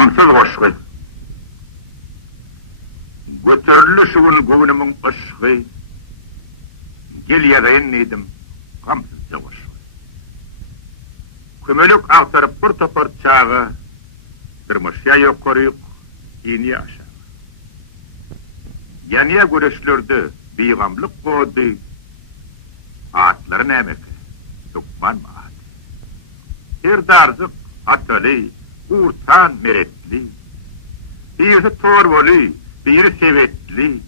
Gamsız goşgy. Götürlü şuun gownumun ışığı. Gel yagayn edim. Gamsızca goşgy. Kömelük agtarıp bir topar çağı. Bir mışya yokoruyuk. İni aşağı. Yanıya göreşlerde beygamlık boğdu. Atların emek. Tukman maat. Bir darzık atalı. Urtan meretli. Birisi torvoli. Biri sevetli.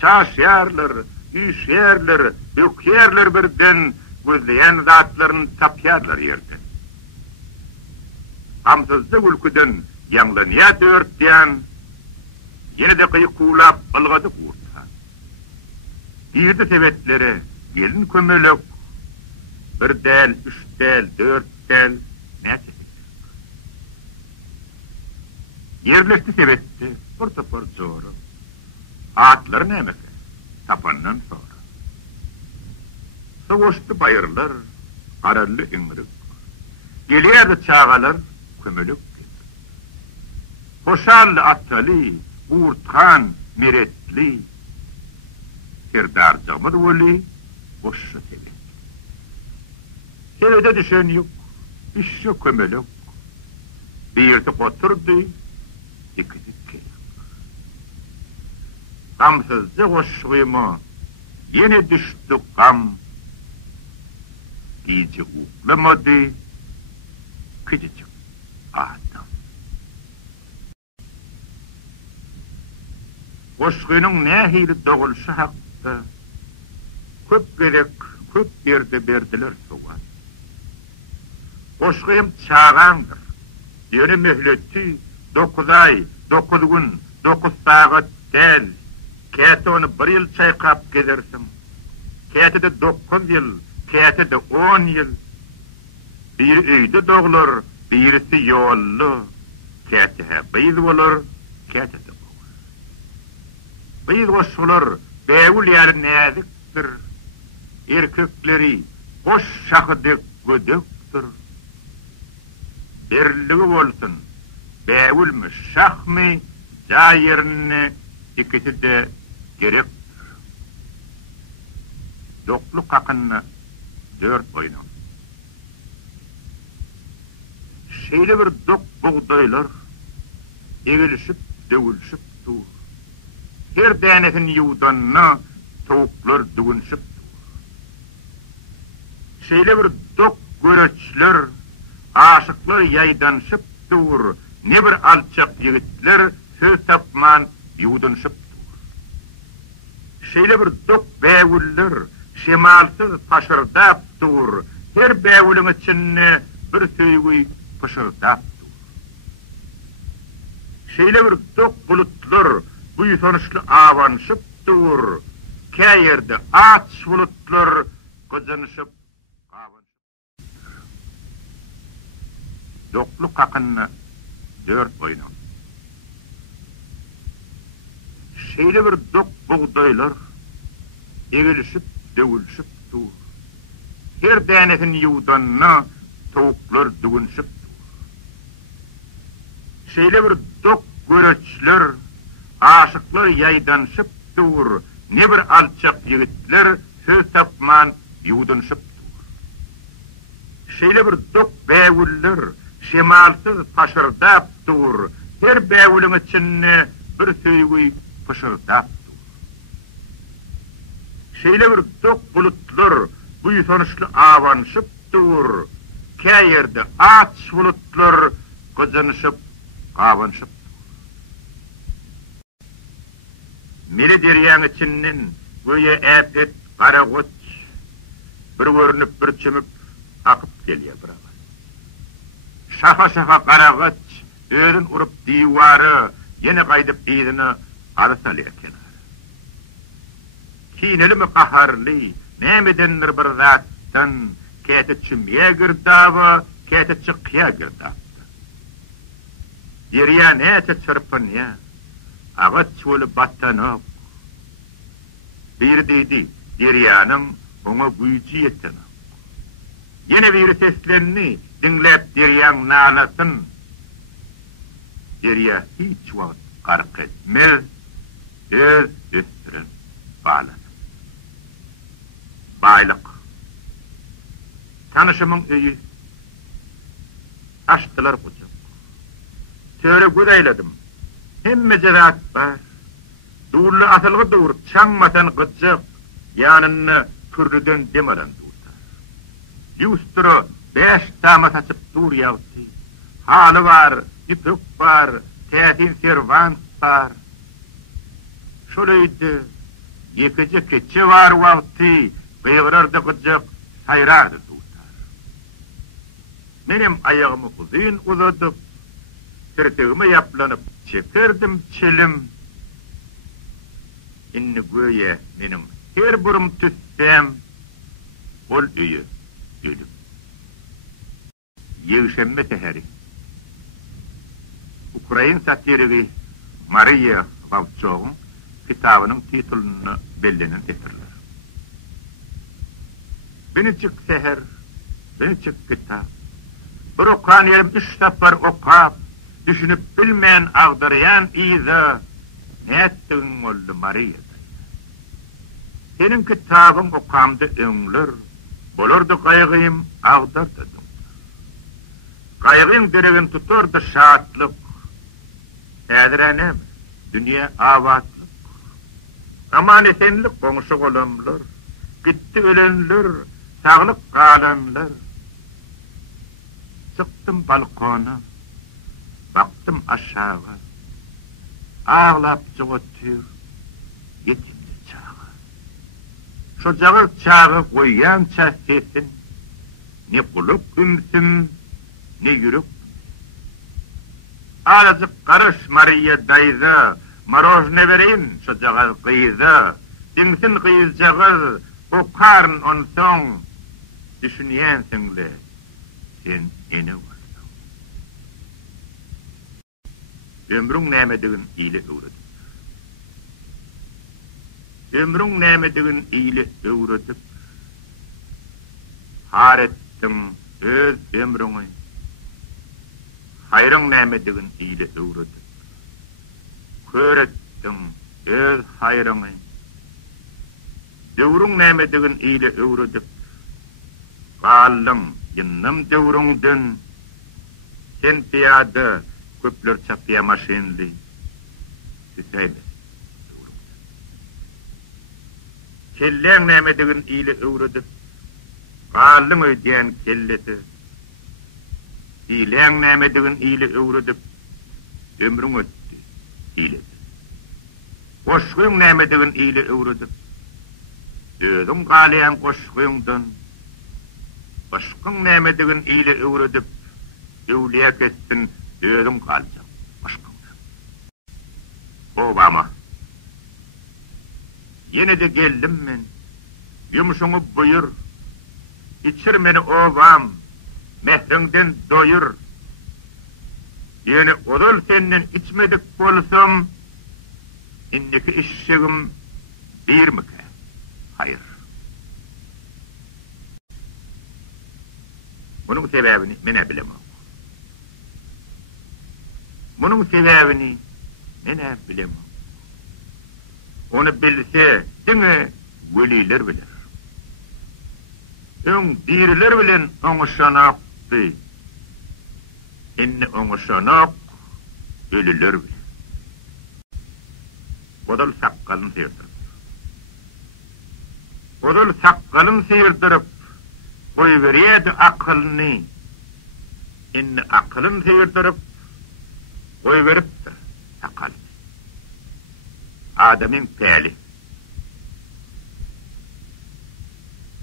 Çaşyarlar. Üşyarlar. Yükyarlar birden. Gözleyen zatlarını tapyarlar yerden. Gamsızlık ülküden yanlanıya dörtleyen. Yine de kıyıkulap balgadık urtan. Birdi sevetlere gelin kömelök. Bir del, üç del, dört del. Ne sevetlük? Yerleşti sevetti. Pırtı pırt zoru. Atların emek. Tapandan sonra. Soğuştu bayırlar. Ararlı ıngırık. Geliyerdi çağalar. Kömelük. Hoşarlı atalı. Urtan meretli. Serdarcamır voli. Boşu sevet. Sevede düşen yok. İşi kömelük. Bir yerde oturdu. İkidik kelek. Gamsızcı hoşguymu. Yine düştü gam. İyice uğlamadı. Küçücük adam. Hoşguyunun ne hili doğuluşu hakkı. Köp gerek, köp yerde berdiler soğan. Hoşguyum çağandır. Yönü mühleti 9 ay, 9 gün, 9 saat del. Kete onu 1 yıl çaykap gelirsin. Kete de 9 yıl, kete de 10 yıl. Bir öyde doğulur, birisi yollu. Kete he beyz olur, kete de olur. Beyz hoşulur, beyul yarı neziktir. Erkekleri hoş şakıdık güdüktür. Birliği olsun, beyul mü şak mı, cayirini ikisi de gerektir. Yokluk hakkında 4 oynan. Şeyle bir dok buğdaylar, egilişip, dövülüşüp dur. Her denetin yudanına tavuklar düğünüşüp dur. Şeyle bir dok göreçler, aşıklar yaydanışıp dur. Ne bir alçak yigitler söz tapman yudanışıp dur. Şeyle bir dok beyvuller, şemalsız taşırdap dur. Her beyvulun içine bir söygüy pışırdap dur. Şeyle bir dok bulutlar, bu sonuçlu avansıp dur. Kayerde aç bulutlar, kızınışıp avansıp. Yokluk hakkında 4 oynan. Şeyle bir dok buğdaylar, egilişip, dövülüşüp dur. Her denetin yudanına tavuklar düğünüşüp dur. Şeyle bir dok göreçler, aşıklar yaydanışıp dur. Ne bir alçak yigitler söz tapman yudanışıp dur. Şeyle bir dok beyvuller, şemalsız taşırdap dur. Her beyvulun içine bir söygüy pışırdap dur. Şeyle bir dok bulutlar, bu sonuçlu avansıp dur. Kayerde aç bulutlar, kızınışıp avansıp dur. Mili deryan içinden göğe epet kara koç, bir görünüp bir çimip akıp geliyor bırak. Şaha şaha kara koç, özün urup divarı, yine kaydıp idini arısalıyor kenarı. Kineli mi kaharlı, nemedenler bir zattan, kete çimye girdavı, kete çıkıya girdavı. Deryan ete çırpın ya, ağaç çölü battanık. Bir dedi, deryanın ona gücü yetenek. Yine bir seslerini dinlep deryan nalasın. geriye hiç vakit gark etmez, öz üstüren bağlanır. Baylık. Tanışımın öyi. Açtılar kucak. Töre güdeyledim. Hemme cevat var. Doğurlu atılgı doğur, çanmatan gıcık, yanını türlüden demeden doğurlar. Yusturu 5 damat açıp dur yavti. Halı var, ipük var, teatin servant var. Şöyleydi, yekici keçi var vakti, beyğirardı gıcık, sayrardı doğurlar. Benim ayağımı uzun uzadıp, sırtığımı yaplanıp, çekirdim çelim. İnni göğe benim her burum tüssem, ol üyü ölüm. Yevşemme teheri. Ukrayin satiriği Maria Vavchov'un kitabının titulunu bellenen etirler. Binicik seher, binicik kitap. Bir okan yerim 3 safar okap, düşünüp bilmeyen ağdarayan izi, ne ettin oldu Maria? Senin kitabın okamdı öňler, bolurdu kaygıyım ağdardı. Kaygıyın diregin tuturdu şaatlık, edirenem, dünya avatlık. Aman esenlik konuşu olamlar, gitti ölenler, sağlık kalanlar. Çıktım balkona, baktım aşağı, ağlap çıgıtıyor, yetimli çağı. Şu çağı çağı koyança sesin, ne kuluk ümsüm, ne yürük. Azıcık karış Maria dayıza, marojne vereyim şu çağı kıyıza, dinsin kıyızacağız, o karn on son, düşünyensinle, sen eni varsın. Ömrün nämedigin iyili öwredip. Ömrün nämedigin iyili öwredip. Har ettim öz ömrüňi. Haýryň nämedigin iyili öwredip. Kör ettim öz haýryňy. Döwrüň nämedigin iyili öwredip. Gallym ýynnym döwrüňden sen piýada köpler çapıya maşinli. Tüseyme. Kelleň nämedigin iyili öwredip, gallym öýdýän kelleti. Dileň nämedigin iyili öwredip, ömrüň ötdi, iyili. Goşgyň nämedigin iyili öwredip, özüň galýan goşgyňdan, başgyň nämedigin iyili öwredip, öwliýä kessin, özüm kalacağım. Başkımda. Obama. Yine de geldim men. Yumuşumu buyur. İçir beni obam. Mehrinden doyur. Yine odul senden içmedik bolsam, indiki işşigim bir mike. Hayır. Bunun sebebini mene bilemem. Bunun sebebini mene bilemem. Onu bilse dine veliler bilir. Ön diriler bilen onu şanaktı. İnni onu şanak ölüler bilir. Odal sakkalın seyirdirip. Odal sakkalın seyirdirip koyveriyedi akılını. İnni akılın seyirdirip koyveripdir akıl. Adamın peli.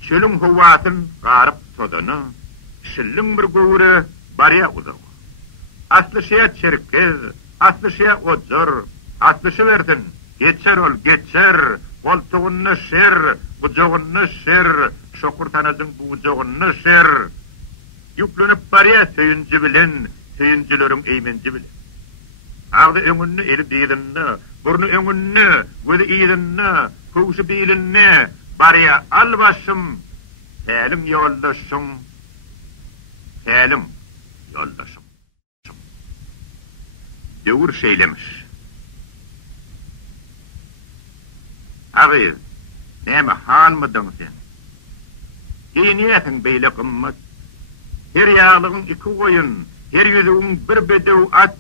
Çölün huvatın garip todunu, şillin bir gövre barya uzağı. Aslı şeye çerkez, aslı şeye ocur, aslı şe verdin, geçer ol geçer, koltuğunu şer, bucağını şer, şokurtanadın bucağını şer. Yüklünüp barya söyüncü bilen, söyüncülerin eymenci bilen. Ağdı öňünni eli diýilini, burnu öňünni, gözi iýilini, kugşy bilinni, barya albaşym, tälim ýoldaşym, tälim ýoldaşym. döwür şeylemiş. Abi, näme hanmydyň sen? Ýene-ýetin beýle gymmat. Her ýaglygyň iki goýun, her ýüzüň bir bedew at,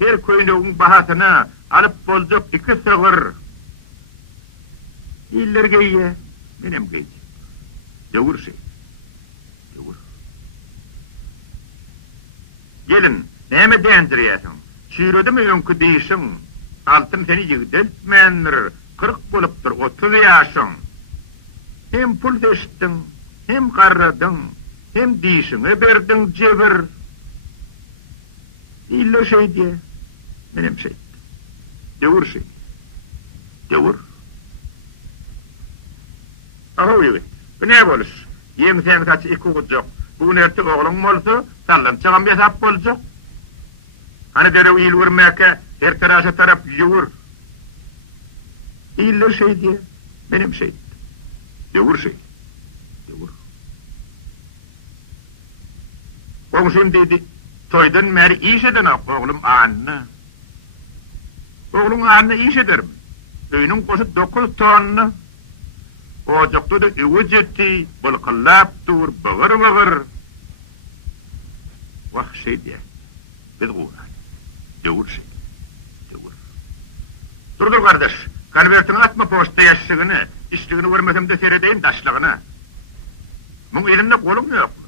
her köýnügiň bahatyna alyp boljak iki sygyr. İllerge ýe, menem geýdi. Döwür şey. Döwür. Gelin, näme diýendirýäsiň? Şiiredimi öňkü diýişiň? Altym seni ýigdeltmendir, 40 bolupdyr, 30 ýaşyň. Hem pul deşdiň, hem garradyň, hem diýişiňe berdiň jebir. İlle şey diye, menem şey. Döwür şey. Döwür. Ahoy, bu ne bolus? Ýem sen kaç iki gujak. Bu nerti oğlum bolsa, sallam çagam hesap boljak. Hani derew ýyl vermäke, her tarapy tarap ýuwur. İlle şey diye, benim şey. Döwür şey. Döwür. Oňşun dedi, toýdan meri iş eden oğlum anny. Oğlum anny iş edermi? Öýnüň goşy 9 tonna. Ocakda da üwüjetdi, bulqallap dur, bağır. Wah şey diye. Biz goýa. Döwür şey. Döwür. Durdur kardeş. Konvertini atma posta ýaşygyny, işligini görmesem de seredeýin daşlygyny. Muň elimde golum ýokmy?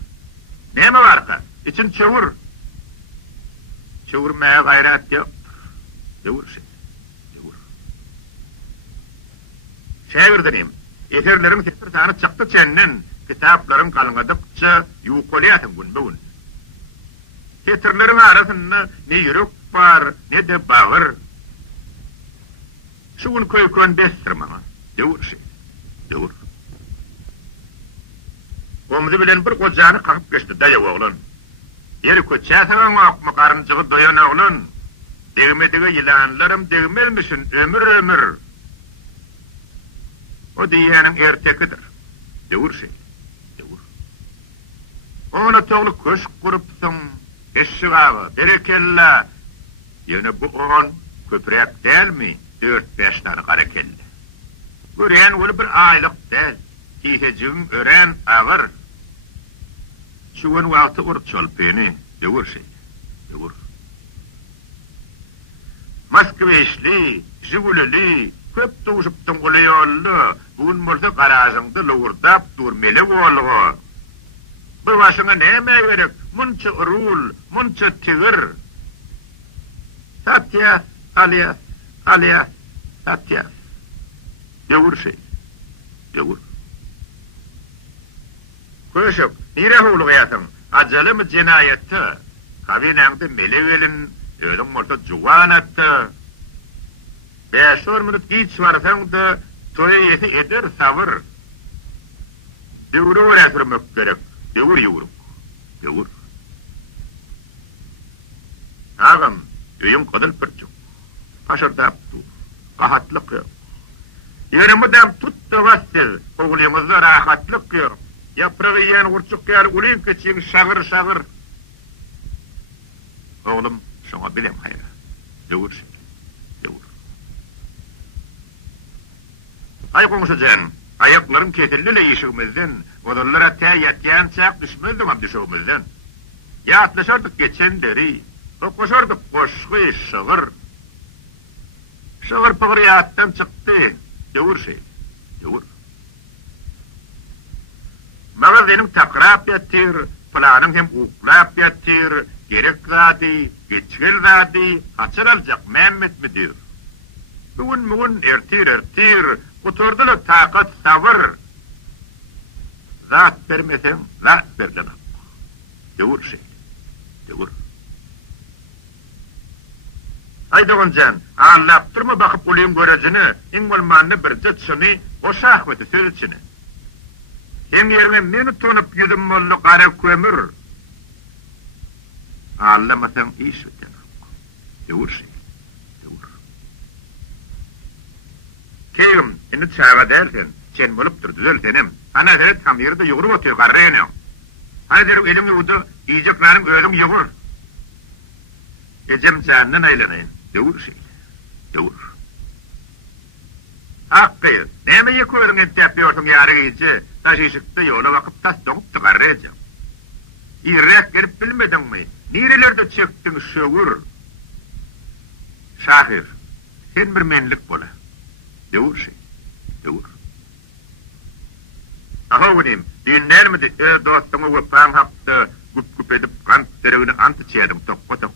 Näme barka? İçin çewür. Çewürmäge gaýrat ýok. Döwür şey. Döwür. Şägirdinim. Eterlerin sefer tany çykdy çenden, kitaplaryň kalňadykça ýuwkolýatyň gün. Eterlerin arasynda ne ýürek bar, ne de bagyr. Şuň köýkön bestirme. Döwür şey. Döwür. Omzy bilen bir gojany kakyp geçdi daýa oglan. Ýeri köçäsiň akmy garynjygy doýan oglan. Degmedigi ýylanlarym degmelmişin ömür. O diýäniň ertekidir. Döwür şey. Döwür. Ona togly köş gurupsyň, eşşigagy, berekella. Ýene bu on köprek dälmi? 4-5 tane garakelli. Gören ol bir aýlyk däl. Kiýhejim ören agyr. Şuň wagty urçal beni. Döwür şey. Döwür. Moskweşli, Jigulili, köp tuşupdyň gulaýolly, bugün bolsa garazyňda lowurdap durmeli bolgy. Bir başyňa näme gerek? Munça rul, munça tigir. Satya, Alias, Satya. Döwür şey. Döwür. Köşük, nire howlugyýasyň? Ajalym jinayetdi. Kabinäňde melegelin, ölüm bolsa juwan atdy. 5 minut geç varsaň da toýa eder sabır. Döwür öýretmek gerek. Döwür ýuwur. Döwür. Agam, öýüm gadyl pirçik. Paşardap tu. Gahatlyk ýok. Ýöne dam tutdy wasyl. Oglymyzda rahatlyk ýok. Ýapragy ýan urçuk ýar ulen keçiň şagyr. Oglum, şoňa bilem haýra. Döwür. Döwür. Aýgonyşajan, aýaklaryň kesilli ýeşigimizden, odallara täýetýän çak düşmezdim düşmezden. Ýatlaşardyk geçen deri, okuşardyk goşgy şagyr. Şagyr pagryatdan çykdy. Döwür şey. Döwür. Magazynyň takrap ýatyr, planyň hem uklap ýatyr, gerek zady, geçgil zady, haçyraljak Mehmet müdir. Bugün ertir, oturdylar taqat sabır. Zat bermesem, zat berden. Döwür şey. Döwür. Aýdyganjan, Allap durma bakyp ulym görejini, iň bolmany bir jetşini, o şahwety söýletçini. Hem ýerine meni tonyp ýüzüm molly gara kömür. Allamasaň iş eden. Döwür şey. Keýim, indi çaga dersen, sen bolup dur, düzeltenim. Ana deret tam ýerde ýugurup otyr garryny. Hadi derip elimi udu, iýeklaryň ölüm ýugur. Ecem canından aylanayın. Dur şey. Dur. Hakkı, neme yekörün ettiyorsun yarı gece, taşışıkta yola vakıp tas dokup tıkarrayacağım. İrek gelip bilmedin mi? Nerelerde çıktın şövür? Şahir, sen bir menlik bola. Dur şey. Dur. Ahonim, dinler mi de dostunu vıpan haptı, gup edip kant derevini antı çiğedim tokko.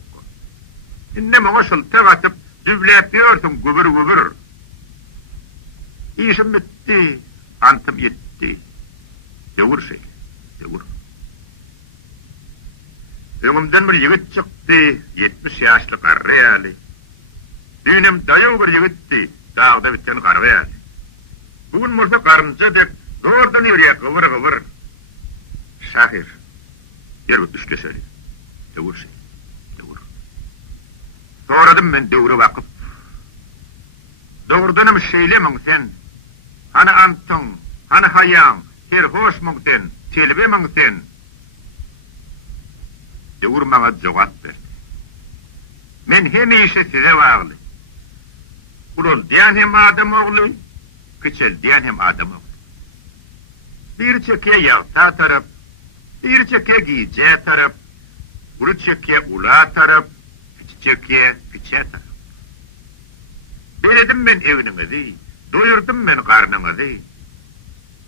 İnne bana şıltı atıp, düvlepiyorsun gubur. İşim bitti, antım yetti. Dur şey, dur. Önümden bir yigit çıktı, 70 yaşlı karriyali. Düğünüm dayağı bir yigitti, dağda bitten karriyali. Bugün mursa karınca dek, doğrudan yürüye kıvır. Şahir, yer düşle söyle. Dur şey, dur. Soradım ben doğru vakıf. Doğrudanım şeylemem sen. Hani antın, hani hayam, her hoş mung sen, telbemem sen. Doğru bana cevap ver. Men hem işe size bağlı. Ulul diyen hem adam oğlu, küçel diyen hem adam oğlu. Bir çeke yağta taraf, bir çeke giyece taraf, ulu çeke ula taraf, küçük çeke küçe taraf. Beredim ben evinizi, doyurdum ben karnınızı.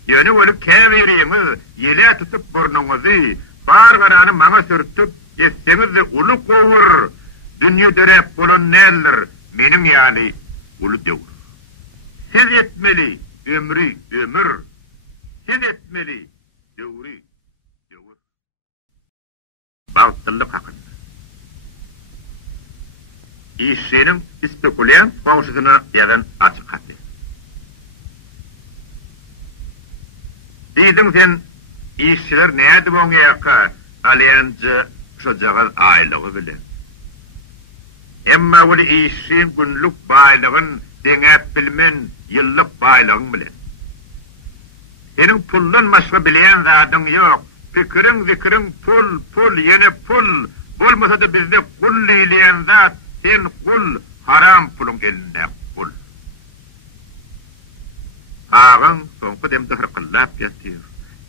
Yani olup keveriyiniz, yele tutup burnunuzu, bar karanı bana sürtüp, etseniz de ulu kovur, dünya dörep bulun neller, benim yani ulu devur. Siz etmeli, ömür, siz etmeli, devur. Bağıttılık hakkında. İşçinin speküleyen fonksiyona yazan açık haddi. Dedim sen, işçiler neydi bu yaka alayancı çocuğun aylığı bile. Emma bu işçinin günlük baylığın denep bilmen yıllık baylığın bile. Senin pullun başka bileyen zadın yok. Fikrin pul, yine pul. Bulmasa da bizde kul eyleyen zat, sen kul, haram pulun elinde kul. Ağın sonku demde hırkıllap yatıyor.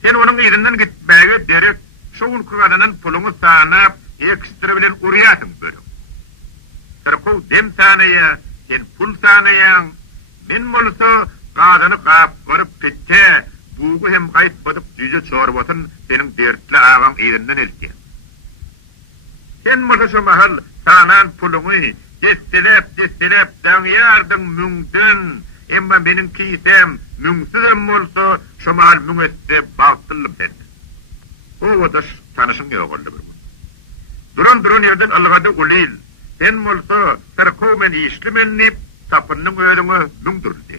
Sen onun yerinden gitmeye derek, şoğun kuranının pulunu sağınap, ekstra bilen uriyatın bölüm. Sırkı dem sağınaya, sen pul sağınayan, min bolsa kadını kap varıp gitte, buğu hem kayıt batıp düzce çorbasın senin dertli ağın yerinden elke. Sen bolsa şu mahal sağınan pulunu destilep dağıyardın müngdün, emma benim kiysem müngsüzem bolsa şu mahal müngetse bağıttılım ben. O odaş tanışın yok oldu bir. Durun yerden algada ulil. Sen bolsa sarkov men işlimenlip tapının ölümü müngdür der.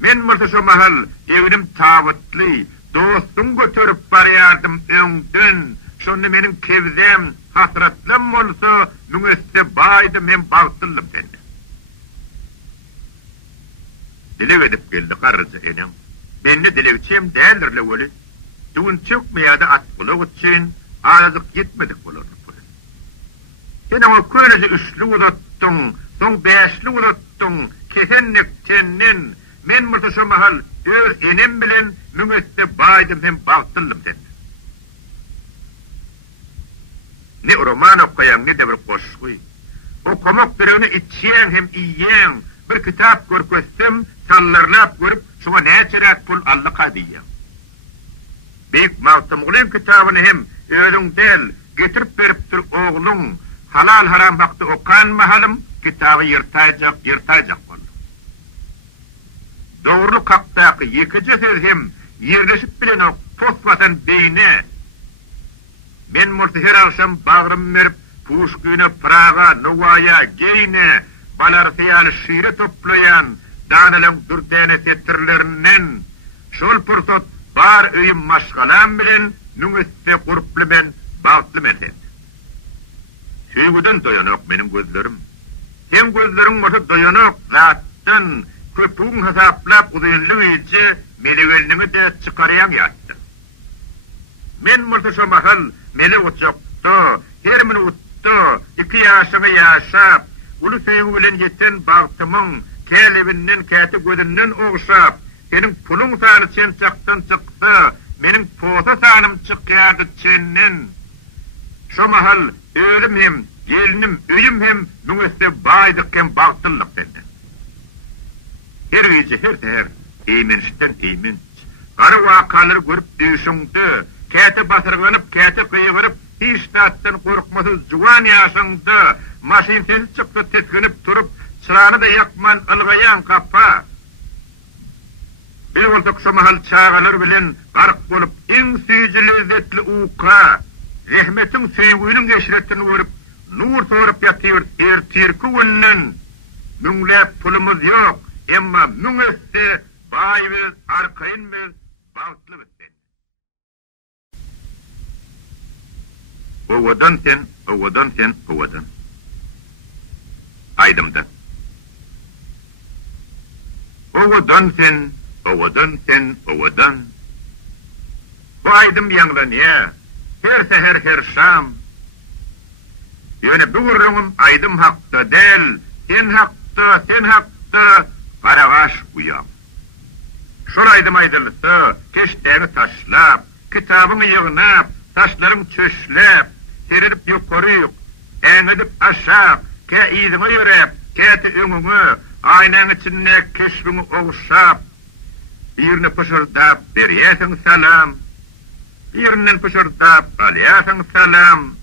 Men bolsa şu mahal evinim tavıtlı, dostum götürüp barıyardım öngdün, şunu benim kevzem, hasratlım bolsa müngetse baydı men bağıttılım ben. Dile edip geldi karıcı enem. Beni dilevçem değerlerle oli. Düğün çıkmaya da at buluğu için ağızlık yetmedik bulur. Sen o köylece üçlü uzattın, son beşli uzattın, kesenlik tennen, men mırtı şu mahal öz enem bilen müngeste baydım hem bağıttılım sen. Ne roman okuyan ne de bir koşkuy. O komuk birevini içiyen hem iyiyen, bir kitap görköstüm, sallarlap görüp, şuna ne çerek pul allaka diyem. Büyük mağtamulun kitabını hem ölün del, getirip veriptir oğlun, halal haram baktı okan mahalım, kitabı yırtayacak oldu. Doğruluk haktaki yıkıcı söz hem, yerleşip bilen o tosvatan beyne, ben murti her akşam bağrım verip, Puşkine, Praga, Novaya, Geyne, Balarsiyal şiiri toplayan, danılın dürtene setirlerinden, şol pursat bar öyüm maşgalan bilen, nüngüste kurplu ben, bağıtlı meset. Süygüden doyanok benim gözlerim. Hem gözlerim olsa doyanok, zaten köpüğün hesaplap uzayınlığı içi, melevelini de çıkarayan yattı. Men mırtışa mahal, mele uçakta, her mini ýaşapdy, 2 ýaşyny ýaşap, ulu söýgü bilen ýeten bagtymyň kelebinden käte gözünden ogşap, seniň puluň sany çemçakdan çykdy, meniň posa sanym çykýardy çenden. Şo mahal ölüm hem, gelinim, öýüm hem müňeste baýdykken bagtyllyk dedi. Her gece her ter, eýmenişden eýmenç. Gary wakalary görüp düşüňdi, käte basyrgynyp, käte gyýgyryp, hiç tatdan korkmasy juwan ýaşaňdy, maşinsiz çykdy tetkinip turup, çyrany da ýakman ylgaýan kappa. Bir boltok şu mahal çağalar bilen gark bolup, iň süýji lezzetli uka, rehmetiň söýgüniň eşretini görüp, nur sorup ýatyr, ertirki günden, müňläp pulumuz ýok, emma müňeste baýyz, arkaýynmyz, bagtly bitdi. Owadan sen. Aydymda. Owadan sen. Bu aydym ýangdan ýa. Her seher her şam. Ýöne bu gurrugum aydym hakda del, sen hakda, garagaş uýam. Şol aydym aydylsa, keşdäni taşlap, kitabyny ýygnap, taşlaryň çöşläp, seririp ýokary, eňedip aşap, kä ýyzyny ýörep, käte öňüňi, aýnaň içinde keşbini ogşap, birine pışırdap, berýäsiň salam, birinen pışırdap, alýasyň salam.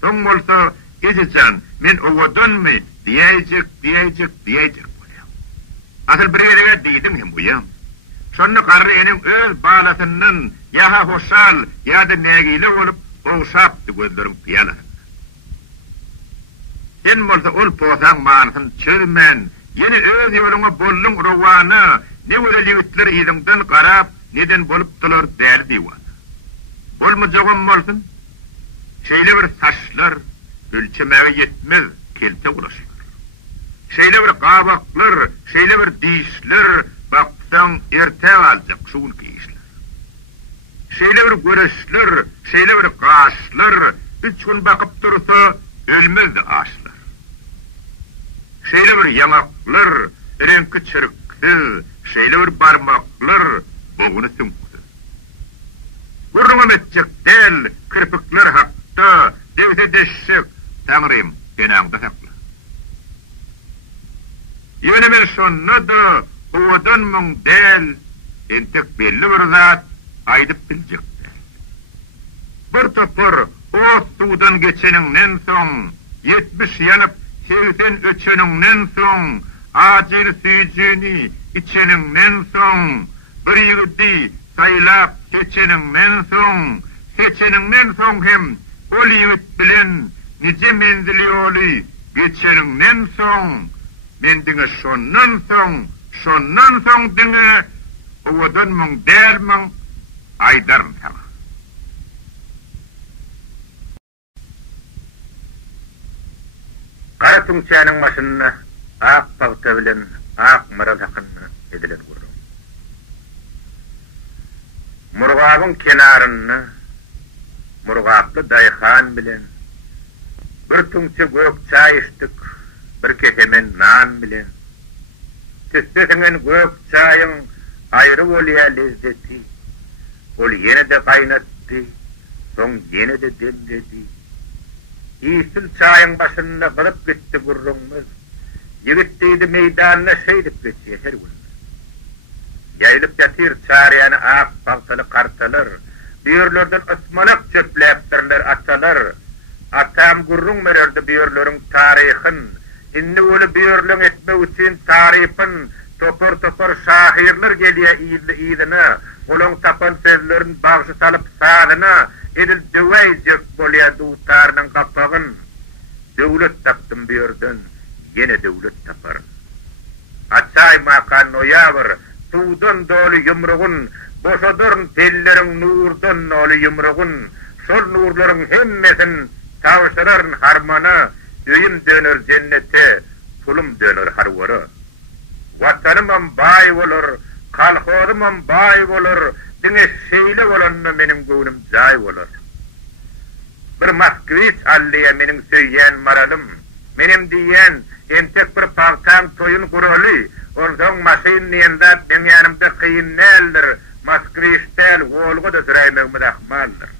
Soň bolsa, ejejan, men owadanmy, diýejek bolýar. Asyl bir ýerge diýdim hem buýam. Şonu garry enem öz balasyndan ýa hoşal, ýa-da nägili bolup, ogşapdy gözlerim piýalar. Sen bolsa ol posaň manysyn çürmen, ýene öz ýoluňa bolluň rowany, ne öreligitler ýylyňdan garap, neden bolupdylar däl var. Bolmajagam bolsun, şeýle bir taşlar, ölçemege ýetmez, kelte ulaşlar. Şeýle bir gabaklar, şeýle bir diýişler, baksaň erte aljak şuul giýişler. Şeýle bir göreşler, şeýle bir gaşlar, 3 gün bakyp dursa, ölmezdi aşlar. Şeýle bir ýamaklar, reňki çyrykdy, şeýle bir barmaklar, boguny tüňkdi. Gurruma metjek del, kirpikler hakda, devse deşsek, taňrym, denaňda sakla. Ýöne men şonda da, owadan müň del, entek belli bir zat, aýdyp biljek. Bir topar, o suwdan geçeniňden soň, 70 ýanyp, 80 öçeniňden soň, ajyl süýjüni içeniňden soň, bir ýigitdi saýlap geçeniňden soň hem ol ýigit bilen nice mendili ýoly geçeniňden soň, men diňe şondan soň diňe owadan müň dermiň aýdaryn sana. Gartyň çäniň başyna ak bagta bilen ak maral hakyny edilen gurrun. Murgabyň kenaryny murgaply daýhan bilen bir tuňça gök çay içdik, bir kesemen nan bilen. Tüsbetiňen gök çaýyň aýry bolýar lezzeti. Ol ýene de gaýnatdy, soň ýene de demledi. Ýysyl çaýyň başynda gylyp gitdi gurrunmyz. Ýigitdi meýdanyna şeýdip geçýär her gün. Ýaýlyp ýatyr çarýany ak bagtaly kartalar, büýürlerden ısmalak çöpläpdirler atalar. Atam gurrun mererdi büýürleriň taryhyn, inni öli büýürlüň etmek üçin taryhyn topar şahirler gelýär ýyzyna, olaň tapan sözlerin bagşy salyp sadyna edil döwejek bolýar dutarnyň gapagyn. Döwlet tapdym büýürden, ýene döwlet tapar. Atay makan noýabr, suwdan doly ýumrugun, boşadyrn telleriň nurdan doly ýumrugun, şol nurlaryň hemmesin tawşalaryn harmana, öýüm döner jennete, pulum döner harwara. Watanymam baý bolar, kalhorymam baý bolar, diňe şeýle bolanma meniň göwüm jaý bolar. bir Moskviç alliye menin söyýän maralym, menim diýen entek bir paltan toyun guraly, ondan maşyn ýende benim ýanymda kıyın näler, Moskviçtel Volga da süräýmegmi rahmaldyr.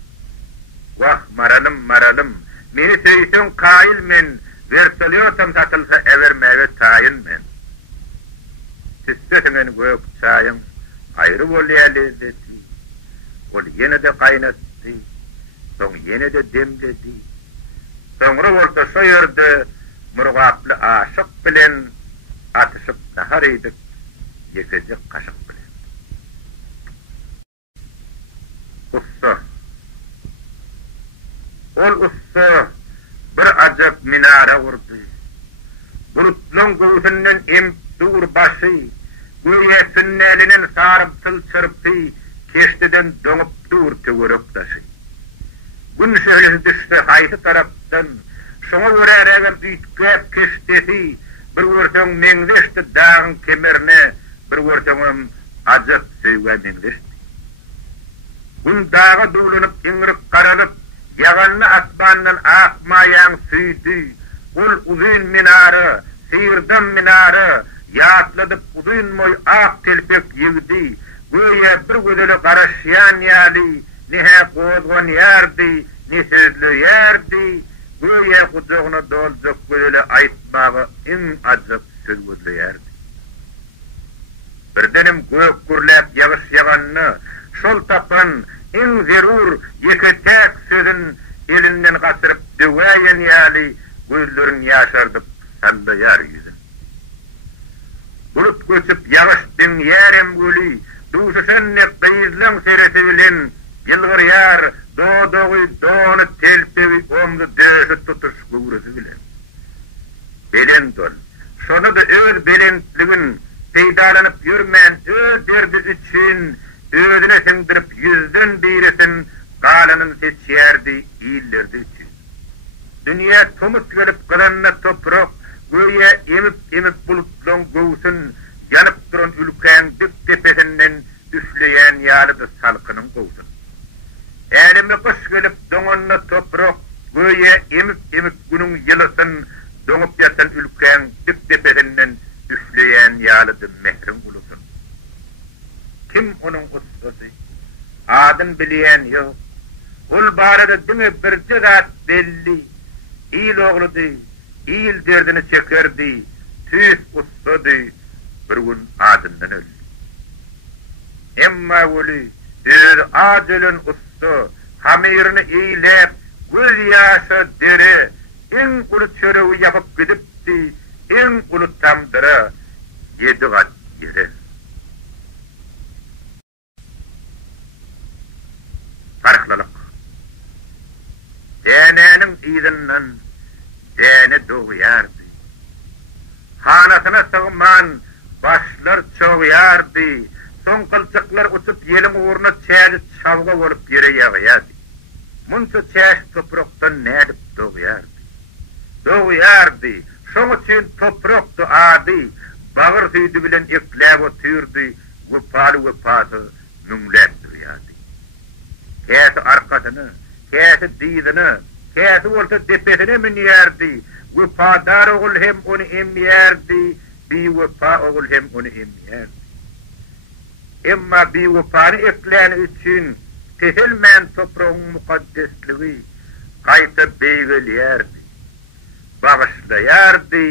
Wah maralym, meni söýsen kaýyl men, vertolyotam satylsa evermäge taýyn men. Sistetiňen gök çaýyň aýry bolýar lezzeti, ol ýene de gaýnatdy, soň ýene de demledi. Soňra bolsa şo ýerde murgaply aşyk bilen atyşyp nahar edik, ýekejek kaşyk bilen. Ussa. Ol ussa bir ajab minara urdy. Bulutlaň göwsünden dur başı, gülye sünnelinin sarıp tıl çırpı, keştiden donup dur tüvürüp taşı. Gün şöylesi düştü haytı taraftan, şoňa göräregen büýtgäp keştesi, bir görseň meňdeşdi dağın kemerine, bir görseňem ajak söýgän meňdeşdi. Gün dağa dolunup, iňrip garalyp, ýaganly asmandan akmaýan süýdi, ul uzun minara, sıyırdan minara, yatladıp uzun moy ak telpek yigdi, göýe bir gödeli garaşýan ýaly, nihe gozgan ýardy, ne sözlü ýardy, göýe gudagyna doljak gödeli aýtmagy iň ajyp sözlü ýardy. Birdenim gök gürläp ýagyş ýaganny, şol tapan iň zerur ýeketek sözün elinden gatyryp döwäýän ýaly, gözlerin ýaşardyp sallaýar ýüzü. Bulut göçüp ýagyşdyň ýerem göli, duşuşanny beýizleň sereti bilen ýylgyryar, dodogy dony telpebi omdy döşüp tutuş gurusy bilen. Belendol, şonu da öz belentligin peýdalanyp ýürmän öz derdi üçin özüne singdirip ýüzden biresin galanyny seçýärdi, ýyllerdi üçin. Dünýä tomut gelip galanna toprak, göýe emip bulutlaň göwsün, ýanyp duran ülkän dik tepesinden düşleýän ýalydy salkynyň göwsün. Elime kış gelip doňanna toprak, göýe emip günüň ýylysyn doňup ýatan ülkän dik tepesinden düşleýän ýalydy mehrin gulusun. Kim onuň ustasy? Adym bilýän ýok. Ol barada diňe bir zat belli. İl oğludy, il derdini çekerdi, tüs ustady, bir gün adından öldü. Emma wöli, öz adylyn usta, hamirini eýlep, göz ýaşa dere, iň uly çöreği ýapyp gidipdi, iň uly tamdyra, ýedi gat ýere. Farklalyk. Dänenin izinden däne doğýardy. Hanasyna sığman başlar çoğýardy. Soň kylçyklar uçup ýeliň uğruna çäli çalga bolup ýere ýagýardy. Munça çäş toprakdan nädip doğýardy. Şoň üçin toprakdy ady, bagyr süýdi bilen ekläp otyrdy, wepasy nümläp durýardy. Käsi arkasyny, käsi diýdini, käsi bolsa depesine minýärdi. Wepadar ogul hem onu emýärdi, biwepa ogul hem onu emýärdi. Emma biwepany eklän üçin tehelmän topragyň muqaddesligi gaýta beýgelýärdi. Bagyşlaýardy,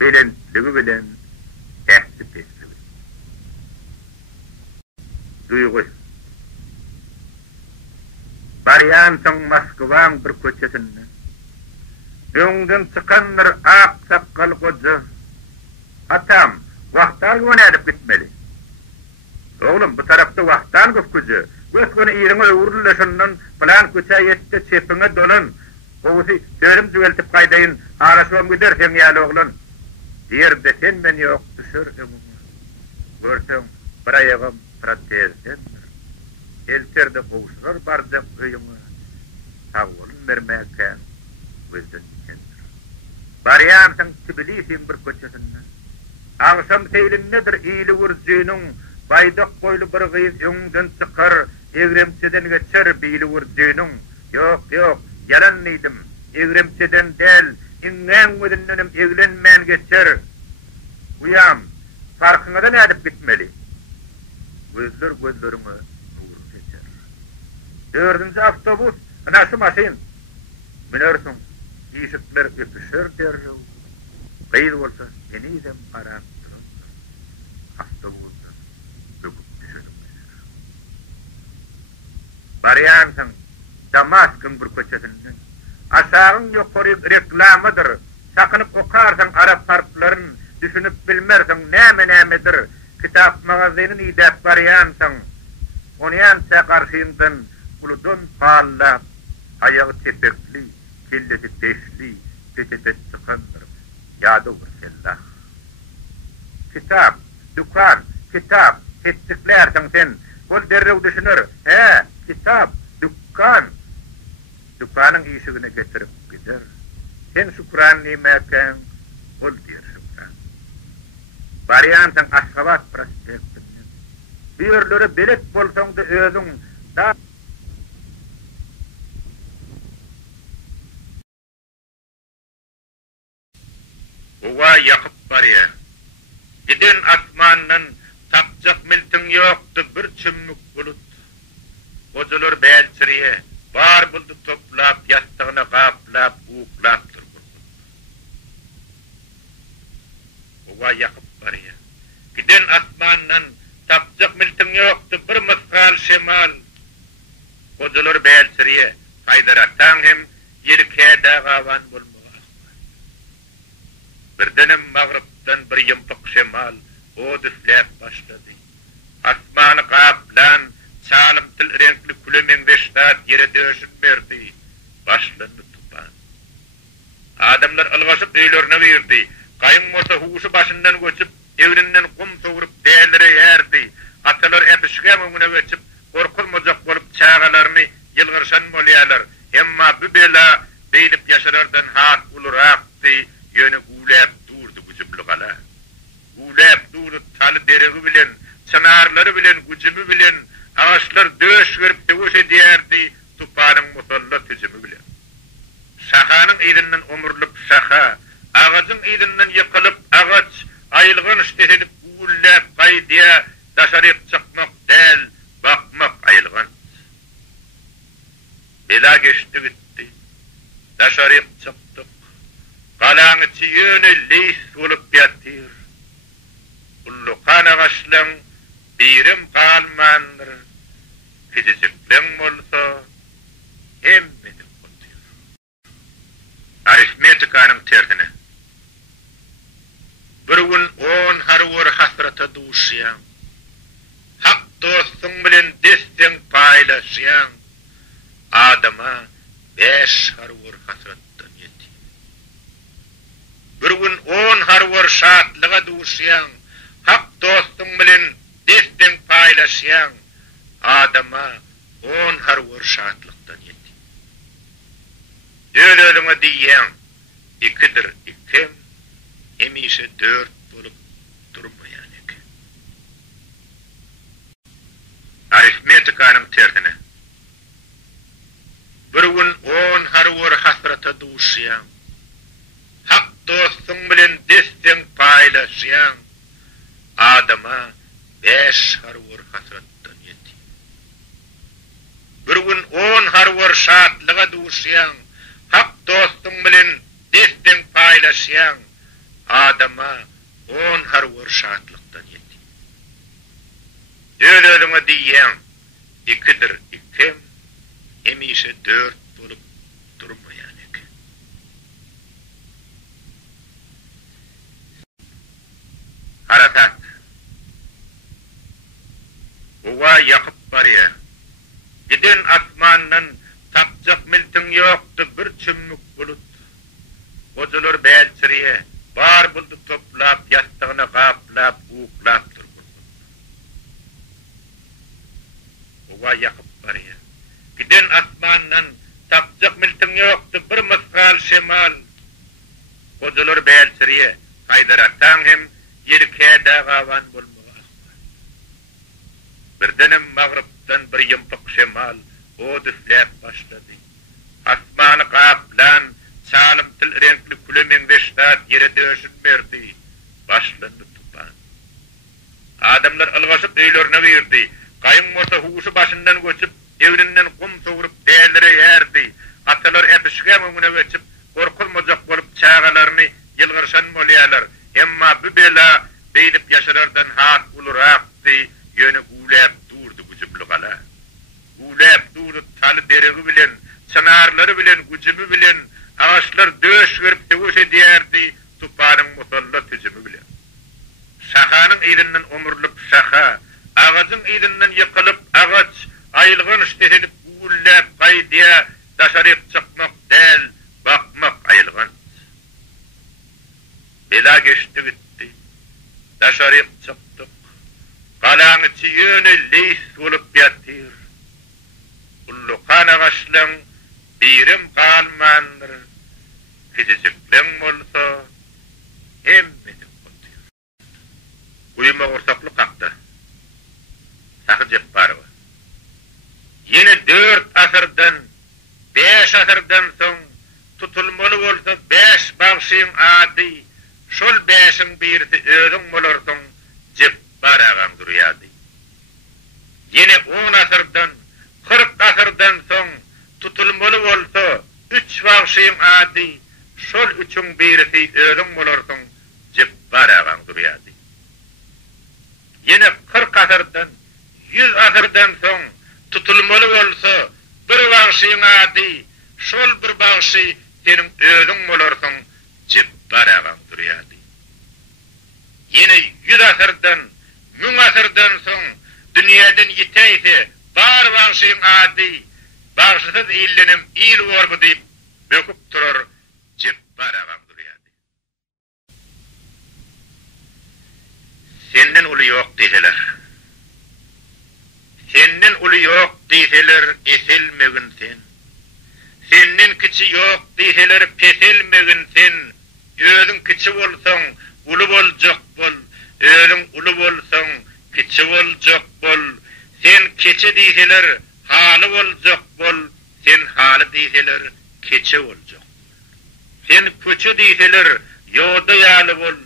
belentligi bilen ähti-pesligi. Duýgy Baryansyň Moskwaň bir köçesinde öňden çykanlar ak sakkal goja. Atam, wagtlar gönädip gitmeli. Oğlum, bu tarapda wagtlar göküje. Göküne ýerine öwrüleşenden plan köçe ýetdi, çepiňe donan. Oğusy törim düzeltip gaýdaýyn, araşmam gider sen ýaly oglan. Diýerde sen men ýok düşür ömüm. Görsem, bir aýagym protezden. Elterde gowşlar barjak öýüňe. Sawulun bermäkä gözden kendir. Barýansyň Tbilisiň bir köçesinde. Aňşam seýlindedir ýyly wurjynyň baýdak boýly bir gyýyz öňden çykar, egremçeden geçer biýli wurjynyň. Ýok, yalanlıydım. Egremseden del, innen ödünlenim eglenmän geçer. Uyam, farkına ne edip gitmeli? Gözlerime nurun geçer. 4-nji avtobus, anası maşin. Bilersin, ýyşyklar öpüşer derýär. Gaýr bolsa, enidem garap durur. Avtobus döküp düşer. Barýansın, Damask'ın bir köçesinden. Aşağın ýokary reklamydyr. Sakınıp okarsan Arap harflaryny düşünüp bilmersen näme-nämedir. Kitap magazynyny ýydyp barýansın. Onýança garşyndan uludun pallap, ayağı tepekli, kellesi teşli, peçete çıkandır. Ýady bolsa. Kitap, dukan, kitap, ettiklersen sen, bol derrew düşünür. He, kitap, dukan. Dukanyň ýyşygyny getirip gider. Sen şükran nimeken, bol diýer şükran. Barýansyň Aşgabat prospektinden. Birleri belet bolsaň da özüň da Owa ýakyp barýar. Giden asmandan tapjak miltiň ýokdy bir çümmük bulut. Gojalar bälçiriye, bar buldy toplap, ýastygyna gaplap, uklap durur. Owa ýakyp barýar. Giden asmandan tapjak miltiň ýokdy bir mysgal şemal. Gojalar bälçiriye, haýdaratan hem ýerkede gawan bolmaly. Birdenim magrypdan bir ýympyk şemal o düfläp başlady. Asmany gaplan, çalymtyl renkli kulemen beştat ýere döşüp berdi. Başlandy tupan. Adamlar algaşyp öýlerine girdi. Gaýyn bolsa huşy başyndan göçüp, ewrinden kum sogurup dällere ýerdi. Atalar epişgem öňüne geçip, gorkulmajak bolup çağalaryny ýylgyrşan bolýarlar. Emma bu bela beýlip ýaşarardan hak ulurakdy. Yönü uläp durdu güjüplügala. Uläp durdu taly deregi bilen, çanarlary bilen, güjümi bilen, ağaçlar döş verip döş edýärdi, tupanyň musallat tüjümi bilen. Şahanyň ýerinden omurlyp şaha, ağaçyň ýerinden ýykylyp ağaç, aýylgyn işledip uläp gaýdýa, daşaryp çykmak del, bakmak aýylgyn. Bela geçdi gitti. Daşaryp çykdyk. Galaňy ýöne leýs bolup ýatyr. Ullukan agaçlaň birim galmandyr. Kizikleň bolsa hemmeti bolýar. Aritmetikanyň terhine. Bir gün 10 harwar hasrata duşýan. Hak dostuň bilen destin paýlaşýan. Adama 5 harwar hasratdan ýetdi. Bir gün 10 harwar şatlyga duşýan, hak dostuň bilen destin paýlaşýan. Adama 10 harwar şatlykdan ýetdi. Döwletiňe diýen, ikidir ikim, emişe 4 bolup durmaýan eken. Aritmetikanyň terhine. Bir gün 10 harwar hasrata duşýan, hak dostuň bilen destin paýlaşýan. Adama 5 harwar hasratdan ýetdi. Bir gün 10 harwar şatlyga duşýan, hak dostuň bilen destin paýlaşýan. Adama 10 harwar şatlykdan ýetdi. Döwletiňe diýen, ikidir ikim, emişe 4 bolup durmaýan eken. Harakat. Owa ýakyp barýar. Giden asmandan tapjak miltiň ýokdy bir çümmük bulut. Gojalar bälçiriye, bar buldy toplap, ýastygyna gaplap, uklap durur. Owa ýakyp barýar. Giden asmandan tapjak miltiň ýokdy bir mysgal şemal. Gojalar bälçiriye, haýdaratan hem ýerkede gawan bolmaly. Birdenim magrypdan bir ýympyk şemal o düfläp başlady. asmanı kaplan, çalım til renkli külemen beştat yere döşünmerdi, başlandı tupan. Adamlar algaşıp öýlerine berdi, gaýyn bolsa huşy başyndan göçüp, evrinden kum soğurup değerlere yerdi, atalar etişge möňüne geçip, korkulmajak bolup çağalaryny yılgyrşan bolýarlar, emma bu bela beýlip ýaşarardan hat uluraqdy, ýöne uläp durdy güjüpli gala. Uläp durdy taly deregi bilen, çanarlary bilen, güjümi bilen, ağaçlar döş görüp döwüş edýärdi, tupanyň musallat tüjümi bilen. Şahanyň ýerinden omurlup şaha, ağaçyň ýerinden ýykylyp ağaç, aýylgyn işledip uläp gaýdýa, daşaryp çykmak del, bakmak aýylgyn. Bela geçti gitti. Daşaryp çykdyk. Galaň içi ýöne leýs bolup ýatyr. Ullukan agaçlaň birim galmandyr. Fizikleň bolsa hemmeti bolýar. Uyuma orsakly kakdy. Sakyjyk barby. Ýene 4 asyrdan, 5 asyrdan soň tutulmaly bolsa 5 bagşyň ady, şol 5-iň birisi özüň bolarsyň jep baragan durýardy. Ýene 10 asyrdan, 40 asyrdan soň tutulmaly bolsa 3 bagşyň ady, şol 3-iň birisi özüň bolarsyň jep baragan durýardy. Ýene 40 asyrdan, 100 asyrdan soň tutulmaly bolsa bir bagşyň ady, şol bir bagşy seniň özüň bolarsyň jep baragan durýardy. Ýene 100 asyrdan, 1000 asyrdan soň dünýäden ýetäýse bar bagşyň ady, bagşysyz illenim il borby diýip böküp turar, jep baragan durýardy. Senden uly ýok diýseler. Senden uly ýok diýseler, eselmegin sen. Senden kiçi ýok diýseler, peselmegin sen. Özüň kiçi bolsaň, uly boljak bol. Özüň uly bolsaň, kiçi boljak bol. Sen kiçi diýseler, haly boljak bol. Sen haly diýseler, kiçi boljak. Sen küçü diýseler, ýoda ýaly bol.